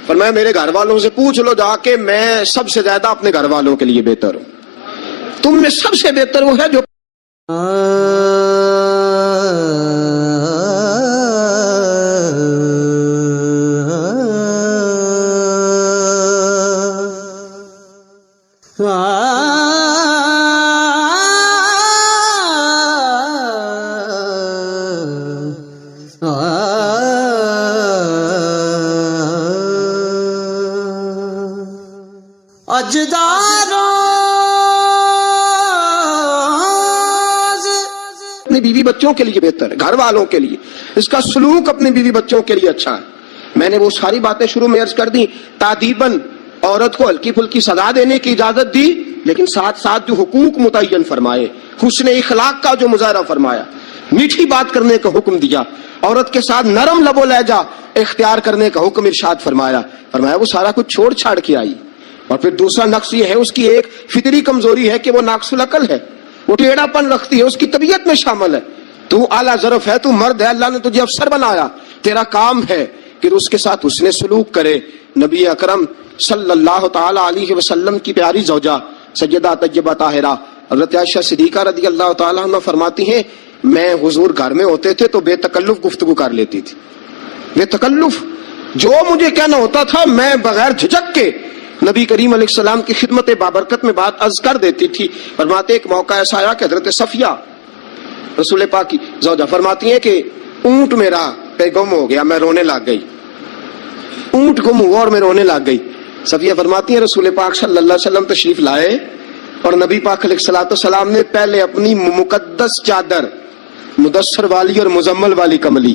فرمایا میرے گھر والوں سے پوچھ لو جا کے، میں سب سے زیادہ اپنے گھر والوں کے لیے بہتر ہوں۔ تم میں سب سے بہتر وہ ہے جو اپنی بیوی بچوں کے لیے بہتر ہے، گھر والوں کے لیے، اس کا سلوک اپنی بیوی بچوں کے لیے اچھا ہے۔ میں نے وہ ساری باتیں شروع میں عرض کر دی، تادیباً عورت کو ہلکی پھلکی سزا دینے کی اجازت دی، لیکن ساتھ ساتھ جو حقوق متعین فرمائے، حسن اخلاق کا جو مظاہرہ فرمایا، میٹھی بات کرنے کا حکم دیا، عورت کے ساتھ نرم لب و لہجہ اختیار کرنے کا حکم ارشاد فرمایا وہ سارا کچھ چھوڑ چھاڑ کے آئی۔ اور پھر دوسرا نقص یہ ہے، اس کی ایک فطری کمزوری ہے کہ وہ ناقص العقل ہے، وہ ٹیڑھا پن رکھتی ہے، اس کی طبیعت میں شامل ہے۔ تو اعلیٰ ظرف ہے، تو مرد ہے، اللہ نے تجھے افسر بنایا، تیرا کام ہے کہ اس کے ساتھ حسن سلوک کرے۔ نبی اکرم صلی اللہ تعالی علیہ وسلم کی پیاری زوجہ سیدہ طیبہ طاہرہ حضرت عائشہ صدیقہ رضی اللہ تعالی عنہ فرماتی ہیں، میں حضور گھر میں ہوتے تھے تو بے تکلف گفتگو کر لیتی تھی، بے تکلف، جو مجھے کہنا ہوتا تھا میں بغیر جھجک کے نبی کریم علیہ السلام کی خدمت بابرکت میں بات عرض کر دیتی تھی۔ فرماتے ایک موقع ایسا آیا کہ حضرت صفیہ رسول پاک کی زوجہ فرماتی ہیں کہ اونٹ میرا گم ہو گیا، میں رونے لگ گئی، اونٹ گم ہوا اور میں رونے لگ گئی۔ صفیہ فرماتی ہیں رسول پاک صلی اللہ علیہ وسلم تشریف لائے اور نبی پاک علیہ الصلوۃ والسلام نے پہلے اپنی مقدس چادر مدثر والی اور مزمل والی کملی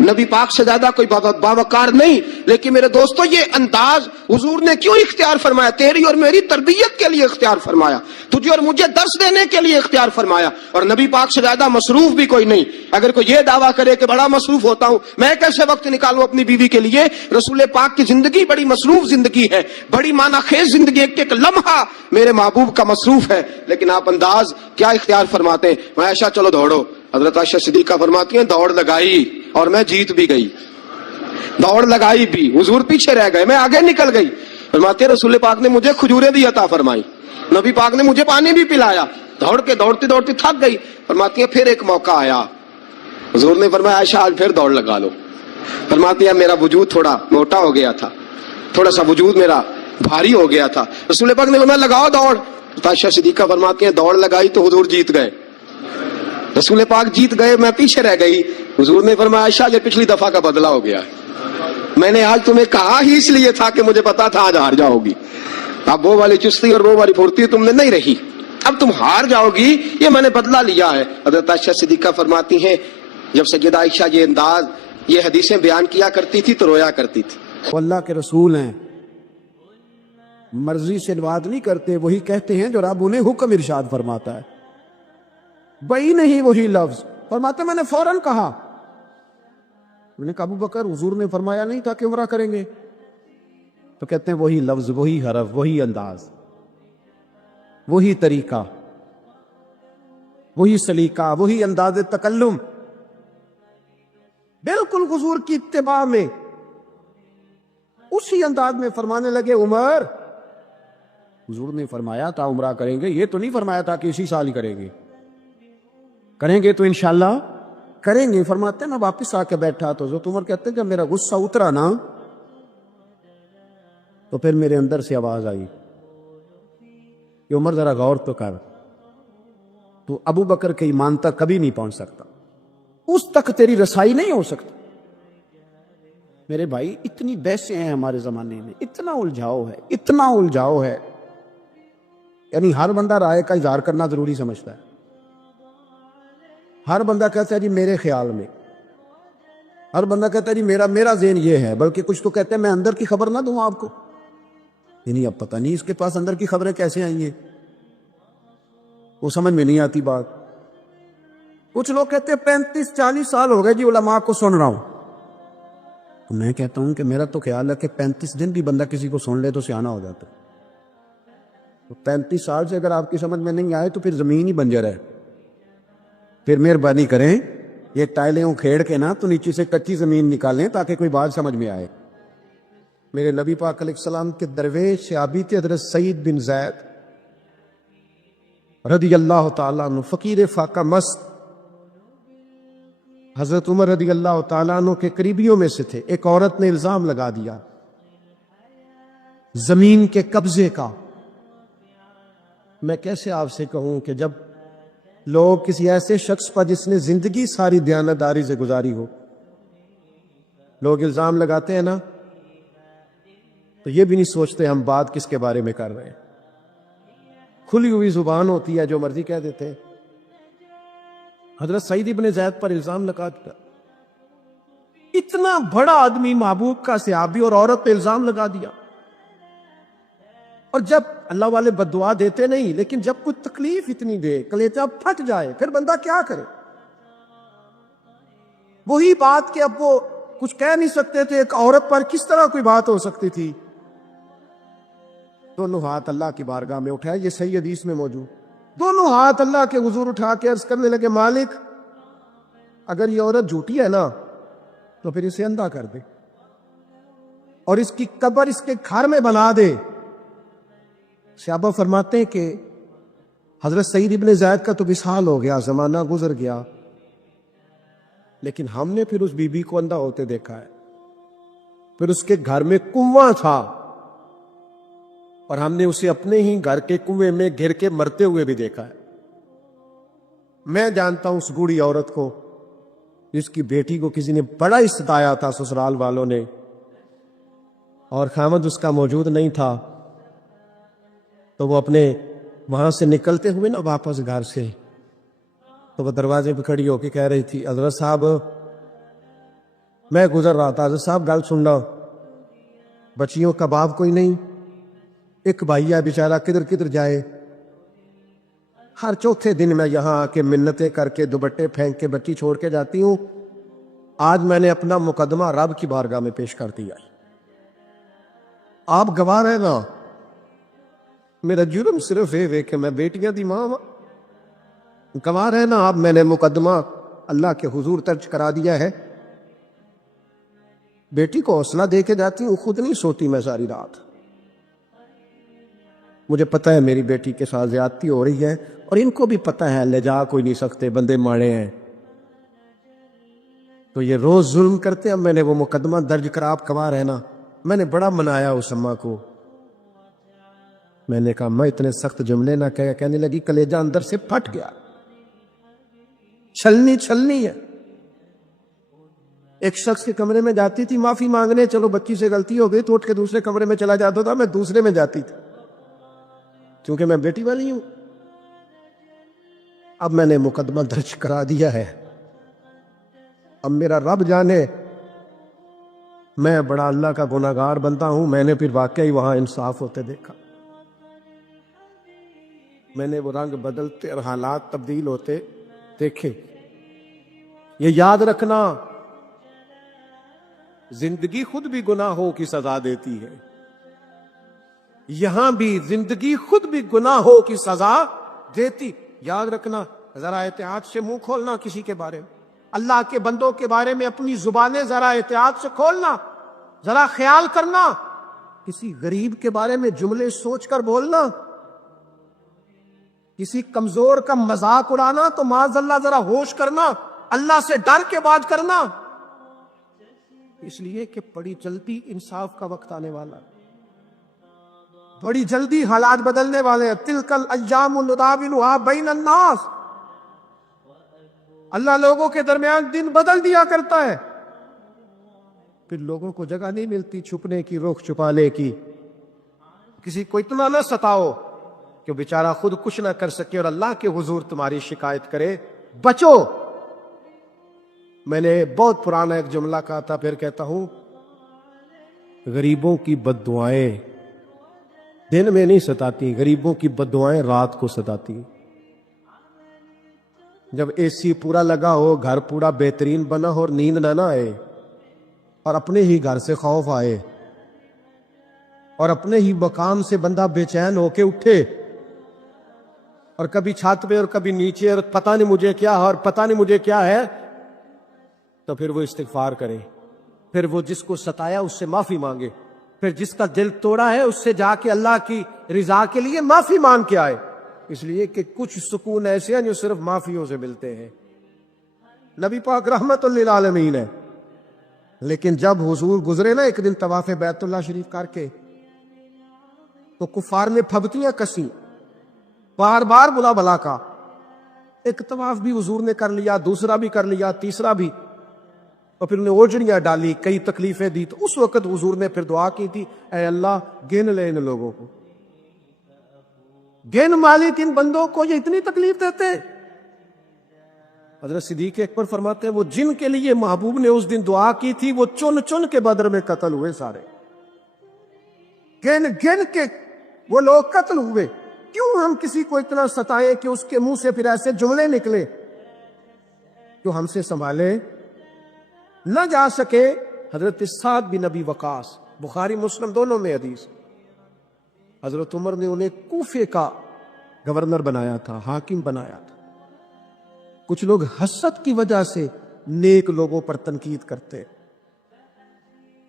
نبی پاک سے زیادہ کوئی باوقار نہیں. لیکن میرے دوستو یہ انداز حضور نے کیوں اختیار فرمایا؟ تیری اور میری تربیت کے لیے اختیار فرمایا, تجھے اور مجھے درس دینے کے لیے اختیار فرمایا. اور نبی پاک سے زیادہ مصروف بھی کوئی نہیں. اگر کوئی یہ دعویٰ کرے کہ بڑا مصروف ہوتا ہوں, میں کیسے وقت نکالوں اپنی بیوی کے لیے؟ رسول پاک کی زندگی بڑی مصروف زندگی ہے, بڑی معنی خیز زندگی, ایک ایک لمحہ میرے محبوب کا مصروف ہے. لیکن آپ انداز کیا اختیار فرماتے ہیں؟ عائشہ چلو دوڑو. حضرت عائشہ صدیقہ فرماتی ہیں دوڑ لگائی اور میں جیت بھی گئی. دوڑ لگائی بھی, حضور پیچھے رہ گئے, میں آگے نکل گئی. فرماتے ہیں رسول پاک نے مجھے کھجوریں بھی عطا فرمائی, نبی پاک نے مجھے پانی بھی پلایا. دوڑ کے دوڑتی دوڑتی تھک گئی. فرماتی ہیں پھر ایک موقع آیا, حضور نے فرمایا عائشہ آج پھر دوڑ لگا لو. فرماتی ہیں میرا وجود تھوڑا موٹا ہو گیا تھا, تھوڑا سا وجود میرا بھاری ہو گیا تھا. رسول پاک نے فرمایا لگاؤ دوڑ. عائشہ صدیقہ فرماتی ہیں دوڑ لگائی تو حضور جیت گئے. رسول پاک جیت گئے, میں پیچھے رہ گئی. حضور نے فرمایا عائشہ یہ پچھلی دفعہ کا بدلہ ہو گیا ہے, میں نے آج تمہیں کہا ہی اس لیے تھا کہ مجھے پتا تھا آج ہار جاؤ گی. اب وہ والی چستی اور وہ والی پھرتی تم نے نہیں رہی, اب تم ہار جاؤ گی, یہ میں نے بدلہ لیا ہے. حضرت عائشہ صدیقہ فرماتی ہیں جب سیدہ عائشہ یہ انداز یہ حدیثیں بیان کیا کرتی تھی تو رویا کرتی تھی. وہ اللہ کے رسول ہیں, مرضی سے بات نہیں کرتے, وہی کہتے ہیں جو رب انہیں حکم ارشاد فرماتا ہے. بئی نہیں وہی لفظ فرماتے میں نے فوراً کہا. میں نے کہا ابو بکر حضور نے فرمایا نہیں تھا کہ عمرہ کریں گے؟ تو کہتے ہیں وہی لفظ, وہی حرف, وہی انداز, وہی طریقہ, وہی سلیقہ, وہی انداز تکلم, بالکل حضور کی اتباع میں اسی انداز میں فرمانے لگے عمر حضور نے فرمایا تھا عمرہ کریں گے, یہ تو نہیں فرمایا تھا کہ اسی سال ہی کریں گے, کریں گے تو انشاءاللہ کریں گے. فرماتے ہیں میں واپس آ کے بیٹھا تو حضرت عمر کہتے ہیں جب میرا غصہ اترا نا تو پھر میرے اندر سے آواز آئی کہ عمر ذرا غور تو کر, تو ابو بکر کے ایمان تک کبھی نہیں پہنچ سکتا, اس تک تیری رسائی نہیں ہو سکتی. میرے بھائی اتنی بحثیں ہیں ہمارے زمانے میں, اتنا الجھاؤ ہے, اتنا الجھاؤ ہے, یعنی ہر بندہ رائے کا اظہار کرنا ضروری سمجھتا ہے. ہر بندہ کہتا ہے جی میرے خیال میں, ہر بندہ کہتا ہے جی میرا ذہن یہ ہے, بلکہ کچھ تو کہتے ہیں میں اندر کی خبر نہ دوں آپ کو. یعنی اب پتہ نہیں اس کے پاس اندر کی خبریں کیسے آئی ہیں, وہ سمجھ میں نہیں آتی بات. کچھ لوگ کہتے ہیں 35-40 سال ہو گئے جی علماء کو سن رہا ہوں. تو میں کہتا ہوں کہ میرا تو خیال ہے کہ 35 دن بھی بندہ کسی کو سن لے تو سیانہ ہو جاتا ہے. تو 35 سال سے اگر آپ کی سمجھ میں نہیں آئے تو پھر زمین ہی بنجر ہے. پھر مہربانی کریں یہ ٹائلیں اکھیڑ کے نا تو نیچے سے کچی زمین نکالیں تاکہ کوئی بات سمجھ میں آئے. میرے نبی پاک علیہ السلام کے درویش صحابی تھے حضرت سعید بن زید رضی اللہ تعالیٰ عنہ, فقیر فاقہ مست, حضرت عمر رضی اللہ تعالیٰ عنہ کے قریبیوں میں سے تھے. ایک عورت نے الزام لگا دیا زمین کے قبضے کا. میں کیسے آپ سے کہوں کہ جب لوگ کسی ایسے شخص پر جس نے زندگی ساری دیانتداری سے گزاری ہو, لوگ الزام لگاتے ہیں نا, تو یہ بھی نہیں سوچتے ہم بات کس کے بارے میں کر رہے ہیں. کھلی ہوئی زبان ہوتی ہے, جو مرضی کہہ دیتے ہیں. حضرت سعید بن زید پر الزام لگا دیا. اتنا بڑا آدمی, محبوب کا صحابی, اور عورت پہ الزام لگا دیا. اور جب اللہ والے بددعا دیتے نہیں, لیکن جب کوئی تکلیف اتنی دے, کلیجہ پھٹ جائے, پھر بندہ کیا کرے؟ وہی بات کہ اب وہ کچھ کہہ نہیں سکتے تھے, ایک عورت پر کس طرح کوئی بات ہو سکتی تھی. دونوں ہاتھ اللہ کی بارگاہ میں اٹھائے, یہ صحیح حدیث میں موجود. دونوں ہاتھ اللہ کے حضور اٹھا کے عرض کرنے لگے مالک اگر یہ عورت جھوٹی ہے نا تو پھر اسے اندھا کر دے اور اس کی قبر اس کے گھر میں بنا دے. صحابہ فرماتے ہیں کہ حضرت سعید ابن زید کا تو وصال ہو گیا, زمانہ گزر گیا, لیکن ہم نے پھر اس بی بی کو اندھا ہوتے دیکھا ہے. پھر اس کے گھر میں کنواں تھا اور ہم نے اسے اپنے ہی گھر کے کنویں میں گر کے مرتے ہوئے بھی دیکھا ہے. میں جانتا ہوں اس بوڑھی عورت کو جس کی بیٹی کو کسی نے بڑا ہی ستایا تھا سسرال والوں نے, اور خامد اس کا موجود نہیں تھا, تو وہ اپنے وہاں سے نکلتے ہوئے نا واپس گھر سے, تو وہ دروازے پہ کھڑی ہو کے کہہ رہی تھی حضرت صاحب میں گزر رہا تھا، حضرت صاحب گل سن رہا، بچیوں کا باپ کوئی نہیں، ایک بھائی ہے بیچارہ کدھر کدھر جائے، ہر چوتھے دن میں یہاں آ کے منتیں کر کے دوپٹے پھینک کے بچی چھوڑ کے جاتی ہوں۔ آج میں نے اپنا مقدمہ رب کی بارگاہ میں پیش کر دیا، آپ گواہ رہے نا، میرا جرم صرف یہ ہے کہ میں بیٹیاں دی ماں ہوں، گواہ رہے نا آپ، میں نے مقدمہ اللہ کے حضور درج کرا دیا ہے۔ بیٹی کو حوصلہ دے کے جاتی ہوں، خود نہیں سوتی میں ساری رات، مجھے پتہ ہے میری بیٹی کے ساتھ زیادتی ہو رہی ہے، اور ان کو بھی پتہ ہے لے جا کوئی نہیں سکتے، بندے ماڑے ہیں، تو یہ روز ظلم کرتے ہیں۔ اب میں نے وہ مقدمہ درج کرا، آپ گواہ رہنا، میں نے بڑا منایا اس اماں کو، میں نے کہا میں اتنے سخت جملے نہ کہنے لگی، کلیجہ اندر سے پھٹ گیا، چھلنی ہے۔ ایک شخص کے کمرے میں جاتی تھی معافی مانگنے، چلو بچی سے غلطی ہو گئی تو اٹھ کے دوسرے کمرے میں چلا جاتا تھا، میں دوسرے میں جاتی تھی کیونکہ میں بیٹی والی ہوں۔ اب میں نے مقدمہ درج کرا دیا ہے، اب میرا رب جانے میں بڑا اللہ کا گناہگار بنتا ہوں، میں نے پھر واقعی وہاں انصاف ہوتے دیکھا، میں نے وہ رنگ بدلتے اور حالات تبدیل ہوتے دیکھے۔ یہ یاد رکھنا، زندگی خود بھی گناہوں کی سزا دیتی ہے، یہاں بھی زندگی خود بھی گناہوں کی سزا دیتی، یاد رکھنا۔ ذرا احتیاط سے منہ کھولنا کسی کے بارے میں، اللہ کے بندوں کے بارے میں اپنی زبانیں ذرا احتیاط سے کھولنا، ذرا خیال کرنا، کسی غریب کے بارے میں جملے سوچ کر بولنا، کسی کمزور کا مذاق اڑانا تو معاذ اللہ ذرا ہوش کرنا، اللہ سے ڈر کے بات کرنا، اس لیے کہ بڑی جلدی انصاف کا وقت آنے والا، بڑی جلدی حالات بدلنے والے ہیں۔ تلک الایام نداولها بین الناس، اللہ لوگوں کے درمیان دن بدل دیا کرتا ہے، پھر لوگوں کو جگہ نہیں ملتی چھپنے کی، رخ چھپانے کی۔ کسی کو اتنا نہ ستاؤ کہ بیچارہ خود کچھ نہ کر سکے اور اللہ کے حضور تمہاری شکایت کرے، بچو۔ میں نے بہت پرانا ایک جملہ کہا تھا، پھر کہتا ہوں، غریبوں کی بد دعائیں دن میں نہیں ستاتی، غریبوں کی بد دعائیں رات کو ستاتی۔ جب اے سی پورا لگا ہو، گھر پورا بہترین بنا ہو اور نیند نہ آئے، اور اپنے ہی گھر سے خوف آئے، اور اپنے ہی مقام سے بندہ بے چین ہو کے اٹھے، اور کبھی چھت پہ اور کبھی نیچے، اور پتہ نہیں مجھے کیا ہے اور پتہ نہیں مجھے کیا ہے، تو پھر وہ استغفار کرے، پھر وہ جس کو ستایا اس سے معافی مانگے، پھر جس کا دل توڑا ہے اس سے جا کے اللہ کی رضا کے لیے معافی مانگ کے آئے، اس لیے کہ کچھ سکون ایسے ہیں جو صرف معافیوں سے ملتے ہیں۔ نبی پاک رحمت للعالمین ہے، لیکن جب حضور گزرے نا ایک دن طواف بیت اللہ شریف کر کے، تو کفار نے پھبتیاں کسی، بار بار بلا بلا کا، ایک طواف بھی حضور نے کر لیا، دوسرا بھی کر لیا، تیسرا بھی، اور پھر انہیں اوجڑیاں ڈالی، کئی تکلیفیں دی، تو اس وقت حضور نے پھر دعا کی تھی، اے اللہ گن لے ان لوگوں کو، گن مالک ان بندوں کو یہ اتنی تکلیف دیتے۔ حضرت صدیق اکبر فرماتے ہیں، وہ جن کے لیے محبوب نے اس دن دعا کی تھی وہ چن چن کے بدر میں قتل ہوئے، سارے گن گن کے وہ لوگ قتل ہوئے۔ کیوں ہم کسی کو اتنا ستائیں کہ اس کے منہ سے پھر ایسے جملے نکلے جو ہم سے سنبھالے نہ جا سکے۔ حضرت سعد بن ابی وقاص، بخاری مسلم دونوں میں حدیث، حضرت عمر نے انہیں کوفے کا گورنر بنایا تھا، حاکم بنایا تھا۔ کچھ لوگ حسد کی وجہ سے نیک لوگوں پر تنقید کرتے،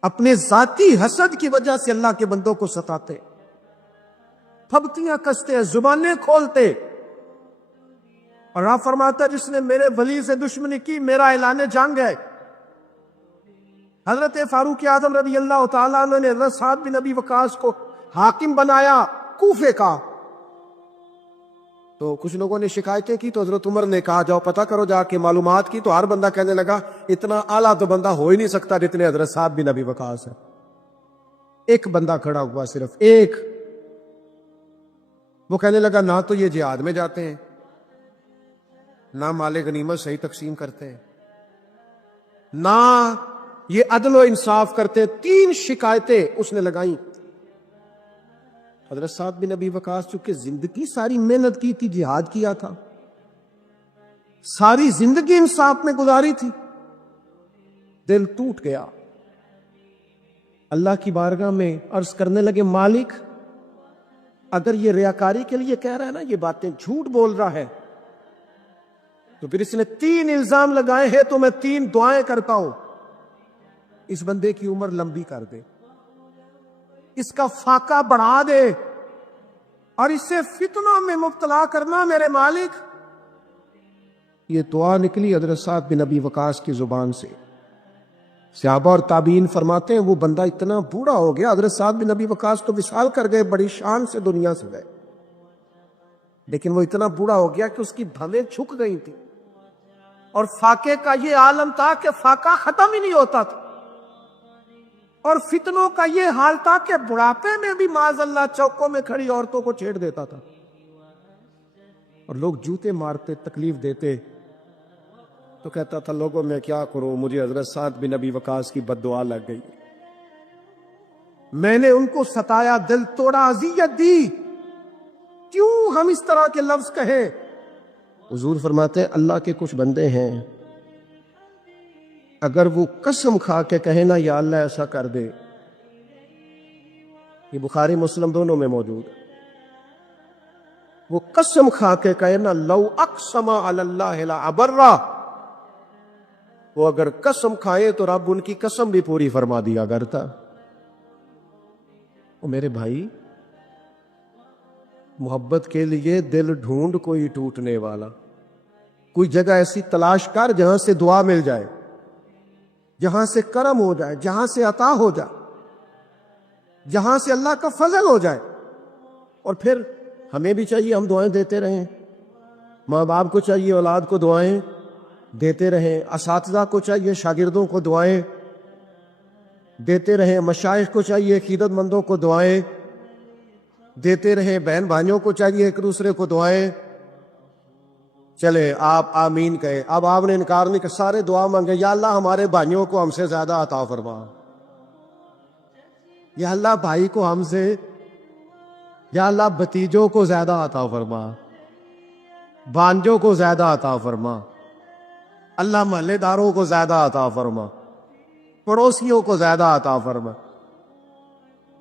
اپنے ذاتی حسد کی وجہ سے اللہ کے بندوں کو ستاتے، پھبتیاں کستے، زبانیں کھولتے، اور آپ فرماتا جس نے میرے ولی سے دشمنی کی میرا اعلان جنگ ہے۔ حضرت فاروق اعظم رضی اللہ تعالیٰ عنہ نے حضرت سعد بن ابی وقاص کو حاکم بنایا کوفے کا، تو کچھ لوگوں نے شکایتیں کی، تو حضرت عمر نے کہا جاؤ پتہ کرو جا کے، معلومات کی، تو ہر بندہ کہنے لگا اتنا اعلیٰ تو بندہ ہو ہی نہیں سکتا جتنے حضرت سعد بن ابی وقاص ہے۔ ایک بندہ کھڑا ہوا، صرف ایک، وہ کہنے لگا نہ تو یہ جہاد میں جاتے ہیں، نہ مال غنیمت صحیح تقسیم کرتے ہیں، نہ یہ عدل و انصاف کرتے. 3 شکایتیں اس نے لگائیں. حضرت سعد بن ابی وقاص چونکہ زندگی ساری محنت کی تھی, جہاد کیا تھا, ساری زندگی انصاف میں گزاری تھی, دل ٹوٹ گیا. اللہ کی بارگاہ میں عرض کرنے لگے, مالک اگر یہ ریاکاری کے لیے کہہ رہا ہے نا, یہ باتیں جھوٹ بول رہا ہے, تو پھر اس نے 3 الزام لگائے ہیں, تو میں 3 دعائیں کرتا ہوں. اس بندے کی عمر لمبی کر دے, اس کا فاقہ بڑھا دے, اور اسے فتنوں میں مبتلا کرنا میرے مالک. یہ دعا نکلی حضرت سعد بن ابی وقاص کی زبان سے. صحابہ اور تابعین فرماتے ہیں وہ بندہ اتنا بوڑھا ہو گیا, حضرت سعد بن ابی وقاص تو وصال کر گئے, بڑی شان سے دنیا سے گئے, لیکن وہ اتنا بوڑھا ہو گیا کہ اس کی بھویں جھک گئی تھی, اور فاقے کا یہ عالم تھا کہ فاقہ ختم ہی نہیں ہوتا تھا, اور فتنوں کا یہ حال تھا کہ بڑھاپے میں بھی معاذ اللہ چوکوں میں کھڑی عورتوں کو چھیڑ دیتا تھا, اور لوگ جوتے مارتے, تکلیف دیتے, تو کہتا تھا لوگوں میں کیا کروں, مجھے حضرت سعد بن ابی وقاص کی بد دعا لگ گئی, میں نے ان کو ستایا, دل توڑا, اذیت دی, کیوں ہم اس طرح کے لفظ کہیں. حضور فرماتے ہیں اللہ کے کچھ بندے ہیں, اگر وہ قسم کھا کے کہیں نا یا اللہ ایسا کر دے, یہ بخاری مسلم دونوں میں موجود ہے, وہ قسم کھا کے کہے نا لو اقسم علی اللہ لابرہ, وہ اگر قسم کھائے تو رب ان کی قسم بھی پوری فرما دیا کرتا. وہ میرے بھائی, محبت کے لیے دل ڈھونڈ کوئی ٹوٹنے والا, کوئی جگہ ایسی تلاش کر جہاں سے دعا مل جائے, جہاں سے کرم ہو جائے, جہاں سے عطا ہو جائے, جہاں سے اللہ کا فضل ہو جائے. اور پھر ہمیں بھی چاہیے ہم دعائیں دیتے رہیں, ماں باپ کو چاہیے اولاد کو دعائیں دیتے رہیں, اساتذہ کو چاہیے شاگردوں کو دعائیں دیتے رہیں, مشائخ کو چاہیے عقیدت مندوں کو دعائیں دیتے رہیں, بہن بھائیوں کو چاہیے ایک دوسرے کو دعائیں. چلے آپ آمین کہیں, اب آپ نے انکار نہیں کہ سارے دعا مانگے, یا اللہ ہمارے بھائیوں کو ہم سے زیادہ عطا فرما, یا اللہ بھائی کو ہم سے, یا اللہ بھتیجوں کو زیادہ عطا فرما, بانجوں کو زیادہ عطا فرما, اللہ محلے داروں کو زیادہ عطا فرما, پڑوسیوں کو زیادہ عطا فرما.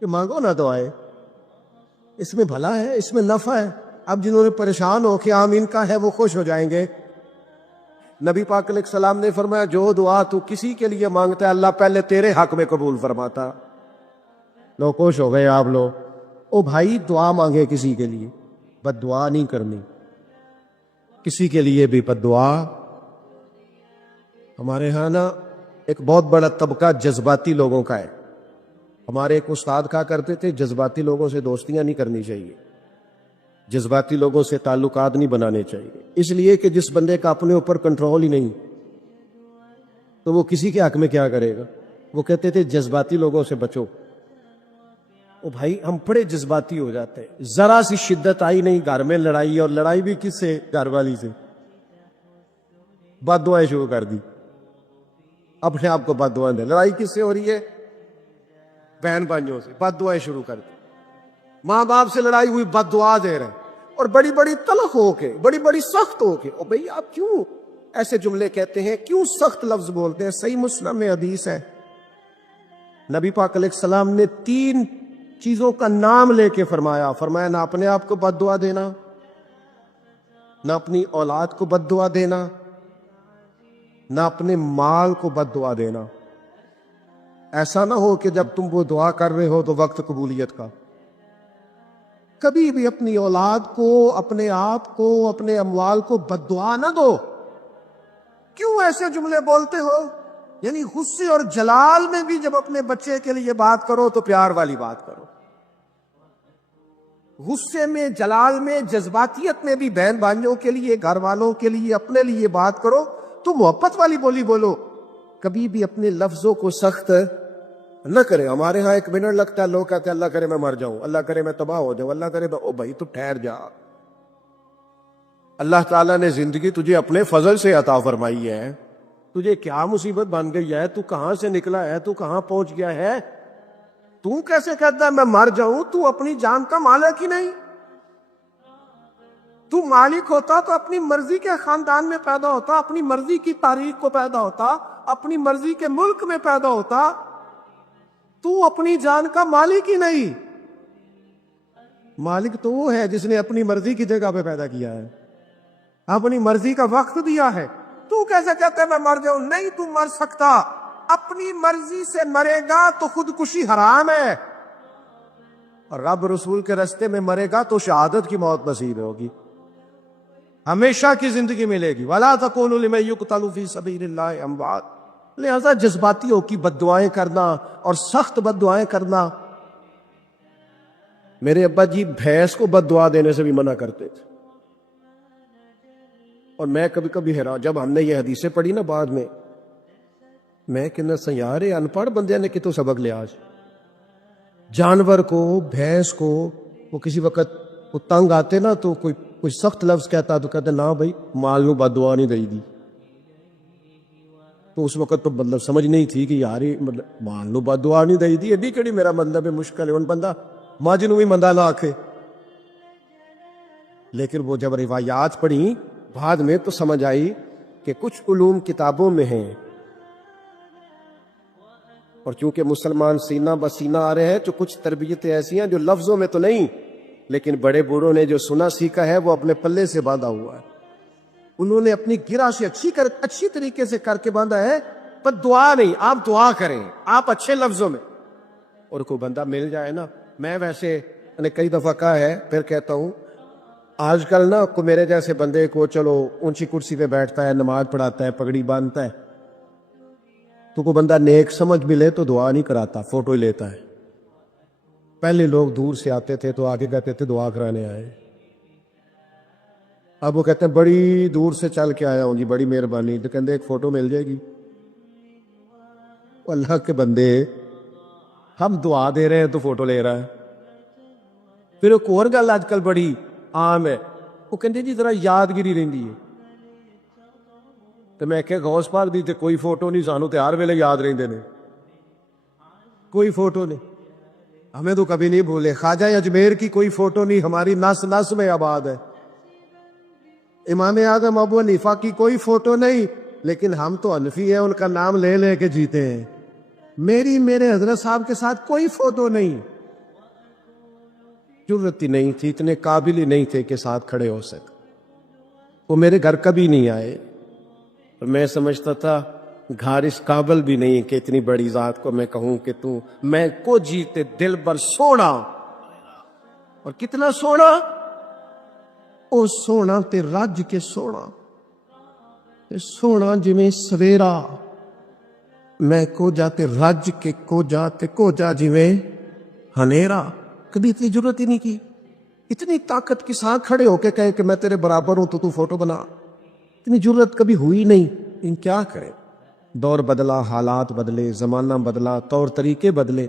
کہ مانگو نا دعائیں, اس میں بھلا ہے, اس میں نفع ہے. اب جنہوں نے پریشان ہو کے آمین کا ہے وہ خوش ہو جائیں گے. نبی پاک علیہ السلام نے فرمایا جو دعا تو کسی کے لیے مانگتا ہے اللہ پہلے تیرے حق میں قبول فرماتا. لوگ خوش ہو گئے آپ لوگ. او بھائی دعا مانگے کسی کے لیے, بد دعا نہیں کرنی, کسی کے لیے بھی بد دعا. ہمارے ہاں نا ایک بہت بڑا طبقہ جذباتی لوگوں کا ہے. ہمارے ایک استاد کہا کرتے تھے جذباتی لوگوں سے دوستیاں نہیں کرنی چاہیے, جذباتی لوگوں سے تعلقات نہیں بنانے چاہیے, اس لیے کہ جس بندے کا اپنے اوپر کنٹرول ہی نہیں تو وہ کسی کے حق میں کیا کرے گا. وہ کہتے تھے جذباتی لوگوں سے بچو. او بھائی ہم بڑے جذباتی ہو جاتے ہیں, ذرا سی شدت آئی نہیں گھر میں لڑائی, اور لڑائی بھی کس سے, گھر والی سے, بد دعائیں شروع کر دی, اپنے آپ کو بد دعائیں دے. لڑائی کس سے ہو رہی ہے, بہن بھائیوں سے, بد دعائیں شروع کر دی. ماں باپ سے لڑائی ہوئی, بد دعا دے رہے ہیں, اور بڑی بڑی تلخ ہو کے, بڑی بڑی سخت ہو کے. او بھئی آپ کیوں ایسے جملے کہتے ہیں, کیوں سخت لفظ بولتے ہیں؟ صحیح مسلم میں حدیث ہے, نبی پاک علیہ السلام نے 3 چیزوں کا نام لے کے فرمایا نہ اپنے آپ کو بد دعا دینا, نہ اپنی اولاد کو بد دعا دینا, نہ اپنے مال کو بد دعا دینا. ایسا نہ ہو کہ جب تم وہ دعا کر رہے ہو تو وقت قبولیت کا. کبھی بھی اپنی اولاد کو, اپنے آپ کو, اپنے اموال کو بد دعا نہ دو. کیوں ایسے جملے بولتے ہو؟ یعنی غصے اور جلال میں بھی جب اپنے بچے کے لیے بات کرو تو پیار والی بات کرو. غصے میں, جلال میں, جذباتیت میں بھی بہن بھائیوں کے لیے, گھر والوں کے لیے, اپنے لیے بات کرو تو محبت والی بولی بولو. کبھی بھی اپنے لفظوں کو سخت نہ کرے. ہمارے ہاں 1 منٹ لگتا ہے, لوگ کہتے ہیں اللہ کرے میں مر جاؤں, اللہ کرے میں تباہ ہو جاؤں, اللہ کرے او بھائی تو ٹھہر جا. اللہ تعالیٰ نے زندگی تجھے اپنے فضل سے عطا فرمائی ہے, تجھے کیا مصیبت بن گئی ہے؟ تو کہاں سے نکلا ہے؟ تو کہاں پہنچ گیا ہے؟ تو کیسے کہتا ہے میں مر جاؤں؟ تو اپنی جان کا مالک ہی نہیں۔ تو مالک ہوتا تو اپنی مرضی کے خاندان میں پیدا ہوتا، اپنی مرضی کی تاریخ کو پیدا ہوتا، اپنی مرضی کے ملک میں پیدا ہوتا۔ تو اپنی جان کا مالک ہی نہیں۔ مالک تو وہ ہے جس نے اپنی مرضی کی جگہ پہ پیدا کیا ہے، اپنی مرضی کا وقت دیا ہے۔ تو کیسے کہتے ہیں میں مر جاؤں؟ نہیں، تو مر سکتا۔ اپنی مرضی سے مرے گا تو خودکشی حرام ہے، اور رب رسول کے راستے میں مرے گا تو شہادت کی موت نصیب ہوگی، ہمیشہ کی زندگی ملے گی۔ وَلَا تَقُولُوا لِمَن يُقْتَلُ فِي سَبِيلِ اللَّهِ أَمْوَاتٌ۔ لہذا جذباتیوں کی بد دعائیں کرنا اور سخت بد دعائیں کرنا، میرے ابا جی بھینس کو بد دعا دینے سے بھی منع کرتے تھے، اور میں کبھی کبھی حیران، جب ہم نے یہ حدیثیں پڑھی نا بعد میں کہنا سا یار ان پڑھ بندے نے کتوں سبق لیا آج۔ جانور کو، بھینس کو، وہ کسی وقت وہ تنگ آتے نا تو کوئی سخت لفظ کہتا تو کہتے نہ بھائی مال نو بد دعا نہیں دئی دی۔ تو اس وقت تو مطلب سمجھ نہیں تھی کہ یار مطلب مال نو بد دعا نہیں دئی دی، ایڈی کہڑی میرا مطلب ہے مشکل ہے، ان بندہ ماج نو بھی مندہ نہ آکھے۔ لیکن وہ جب روایات پڑھی بعد میں تو سمجھ آئی کہ کچھ علوم کتابوں میں ہیں، اور چونکہ مسلمان سینہ بسینہ آ رہے ہیں تو کچھ تربیتیں ایسی ہیں جو لفظوں میں تو نہیں، لیکن بڑے بوڑھوں نے جو سنا سیکھا ہے وہ اپنے پلے سے باندھا ہوا ہے، انہوں نے اپنی گرہ سے اچھی طریقے سے کر کے باندھا ہے۔ پر دعا نہیں، آپ دعا کریں، آپ اچھے لفظوں میں، اور کوئی بندہ مل جائے نا، میں ویسے نے کئی دفعہ کہا ہے پھر کہتا ہوں، آج کل نا کو میرے جیسے بندے کو چلو اونچی کرسی پہ بیٹھتا ہے، نماز پڑھاتا ہے، پگڑی باندھتا ہے، تو کوئی بندہ نیک سمجھ ملے تو دعا نہیں کراتا، فوٹو ہی لیتا ہے۔ پہلے لوگ دور سے آتے تھے تو آگے کہتے تھے دعا کرانے آئے، اب وہ کہتے ہیں بڑی دور سے چل کے آیا ہوں جی، بڑی مہربانی، تو کہتے ایک فوٹو مل جائے گی۔ اللہ کے بندے، ہم دعا دے رہے ہیں تو فوٹو لے رہا ہے۔ پھر ایک اور گل آج کل بڑی عام ہے، وہ کہتے جی ذرا یادگیری رہندی ہے، تو میں کہ غوث پاک دی تے کوئی فوٹو نہیں، سانو تے ہر ویلے یاد رہندے نے، کوئی فوٹو نہیں، ہمیں تو کبھی نہیں بھولے۔ خواجہ اجمیر کی کوئی فوٹو نہیں، ہماری نس نس میں آباد ہے۔ امام اعظم ابو حنیفہ کی کوئی فوٹو نہیں، لیکن ہم تو حنفی ہیں، ان کا نام لے لے کے جیتے ہیں۔ میرے حضرت صاحب کے ساتھ کوئی فوٹو نہیں، ضرورت ہی نہیں تھی، اتنے قابل ہی نہیں تھے کہ ساتھ کھڑے ہو سکے۔ وہ میرے گھر کبھی نہیں آئے، اور میں سمجھتا تھا گھر اس قابل بھی نہیں کہ اتنی بڑی ذات کو میں کہوں کہ تو میں کو جیتے دل بر سونا، اور کتنا سونا، او سونا تے رج کے سونا، تے سونا جویں سویرا، میں کو جاتے رج کے کو جاتے کو جا جویں ہنیرا۔ کبھی اتنی ضرورت ہی نہیں کی، اتنی طاقت کے ساتھ کھڑے ہو کے کہے کہ میں تیرے برابر ہوں تو فوٹو بنا، اتنی ضرورت کبھی ہوئی نہیں۔ ان کیا کرے، دور بدلا، حالات بدلے، زمانہ بدلا، طور طریقے بدلے۔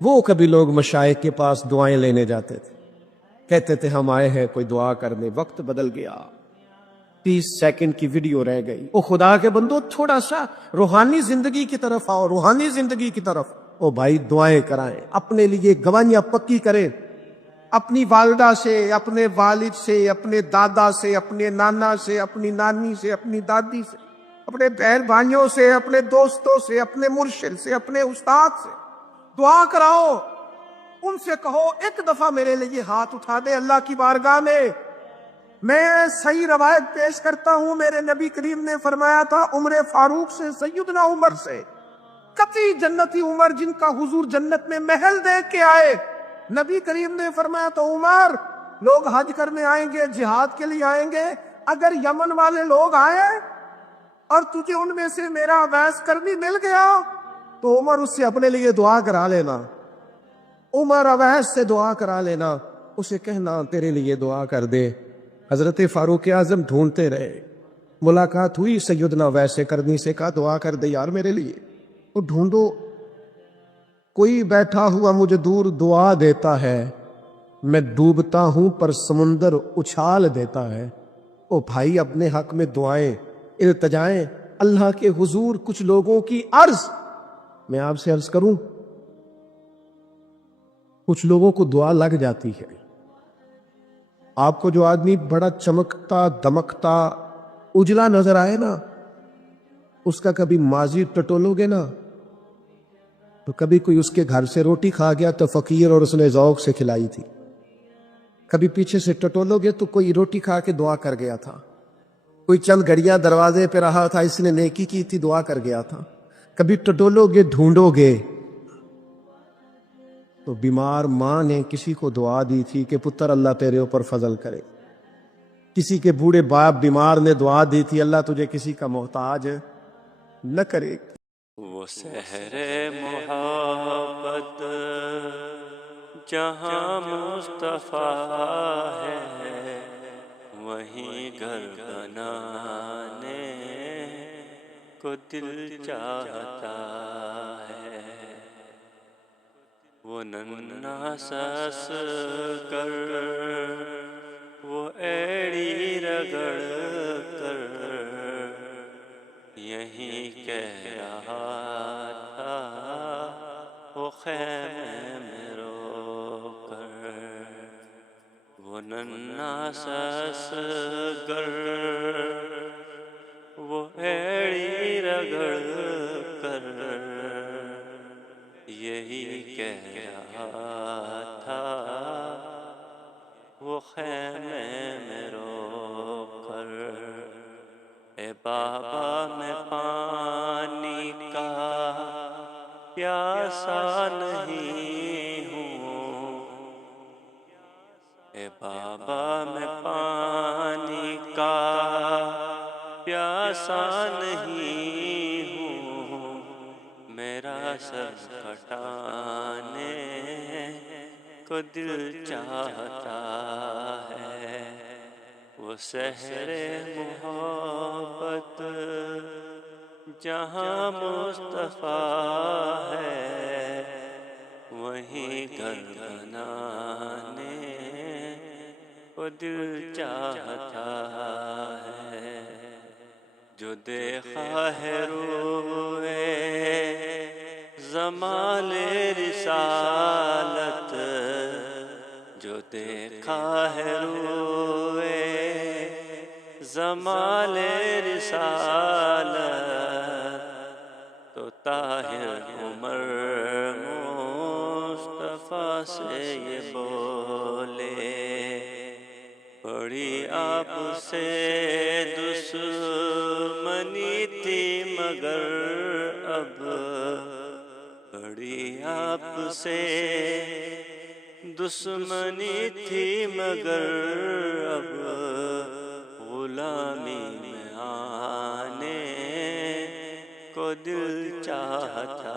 وہ کبھی لوگ مشائخ کے پاس دعائیں لینے جاتے تھے، کہتے تھے ہم آئے ہیں کوئی دعا کرنے، وقت بدل گیا، 30 سیکنڈ کی ویڈیو رہ گئی۔ او خدا کے بندو تھوڑا سا روحانی زندگی کی طرف آؤ، روحانی زندگی کی طرف۔ او بھائی دعائیں کرائیں، اپنے لیے گواہیاں پکی کریں، اپنی والدہ سے، اپنے والد سے، اپنے دادا سے، اپنے نانا سے، اپنی نانی سے، اپنی دادی سے، اپنے بہن بھائیوں سے، اپنے دوستوں سے، اپنے مرشد سے، اپنے استاد سے دعا کراؤ۔ ان سے کہو ایک دفعہ میرے لیے ہاتھ اٹھا دے اللہ کی بارگاہ میں صحیح روایت پیش کرتا ہوں، میرے نبی کریم نے فرمایا تھا عمر فاروق سے، سیدنا عمر سے، قطعی جنتی عمر جن کا حضور جنت میں محل دیکھ کے آئے، نبی کریم نے فرمایا تو عمر لوگ حج کرنے آئیں گے، جہاد کے لیے آئیں گے، اگر یمن والے لوگ آئے اور تجھے ان میں سے میرا اویس کرنی مل گیا تو عمر اس سے اپنے لیے دعا کرا لینا، عمر اویس سے دعا کرا لینا، اسے کہنا تیرے لیے دعا کر دے۔ حضرت فاروق اعظم ڈھونڈتے رہے، ملاقات ہوئی سیدنا اویس کرنی سے، کہا دعا کر دے یار میرے لیے۔ وہ ڈھونڈو، کوئی بیٹھا ہوا مجھے دور دعا دیتا ہے، میں ڈوبتا ہوں پر سمندر اچھال دیتا ہے۔ او بھائی اپنے حق میں دعائیں، التجائیں اللہ کے حضور کچھ لوگوں کی عرض، میں آپ سے عرض کروں، کچھ لوگوں کو دعا لگ جاتی ہے. آپ کو جو آدمی بڑا چمکتا دمکتا اجلا نظر آئے نا، اس کا کبھی ماضی ٹٹولو گے نا تو کبھی کوئی اس کے گھر سے روٹی کھا گیا تو فقیر اور اس نے ذوق سے کھلائی تھی، کبھی پیچھے سے ٹٹولو گے تو کوئی روٹی کھا کے دعا کر گیا تھا، کوئی چند گھڑیاں دروازے پہ رہا تھا، اس نے نیکی کی تھی دعا کر گیا تھا. کبھی ٹٹولو گے ڈھونڈو گے تو بیمار ماں نے کسی کو دعا دی تھی کہ پتر اللہ تیرے اوپر فضل کرے، کسی کے بوڑھے باپ بیمار نے دعا دی تھی اللہ تجھے کسی کا محتاج نہ کرے. وہ سحر محبت جہاں مصطفیٰ ہے، وہیں گھر بنانے کو دل چاہتا ہے. وہ ننھا سس کر وہ ایڑی رگڑ کر یہیں کہہ رہا تھا وہ خیمے میں رو کر. وہ ننھا سس گر وہ ایڑی رگڑ کر یہی کہہ رہا تھا وہ خیمے میں رو کر. اے بابا میں پانی کا پیاسا نہیں ہوں، اے بابا میں پانی کا پیاسا نہیں ہوں، میرا سر کٹانے کو دل چاہتا ہے. وہ سحر محبت جہاں مصطفیٰ ہے، وہیں گھر بنانے کو دل چاہتا ہے. جو دیکھا ہے روئے زمال رسالت، جو دیکھا ہے روئے زمال رسالت، تو طاہر عمر مصطفیٰ سے یہ بولے، بڑی آپ سے دشمنی تھی مگر اب، بڑی آپ سے دشمنی تھی مگر اب غلامی میں آنے کو دل چاہتا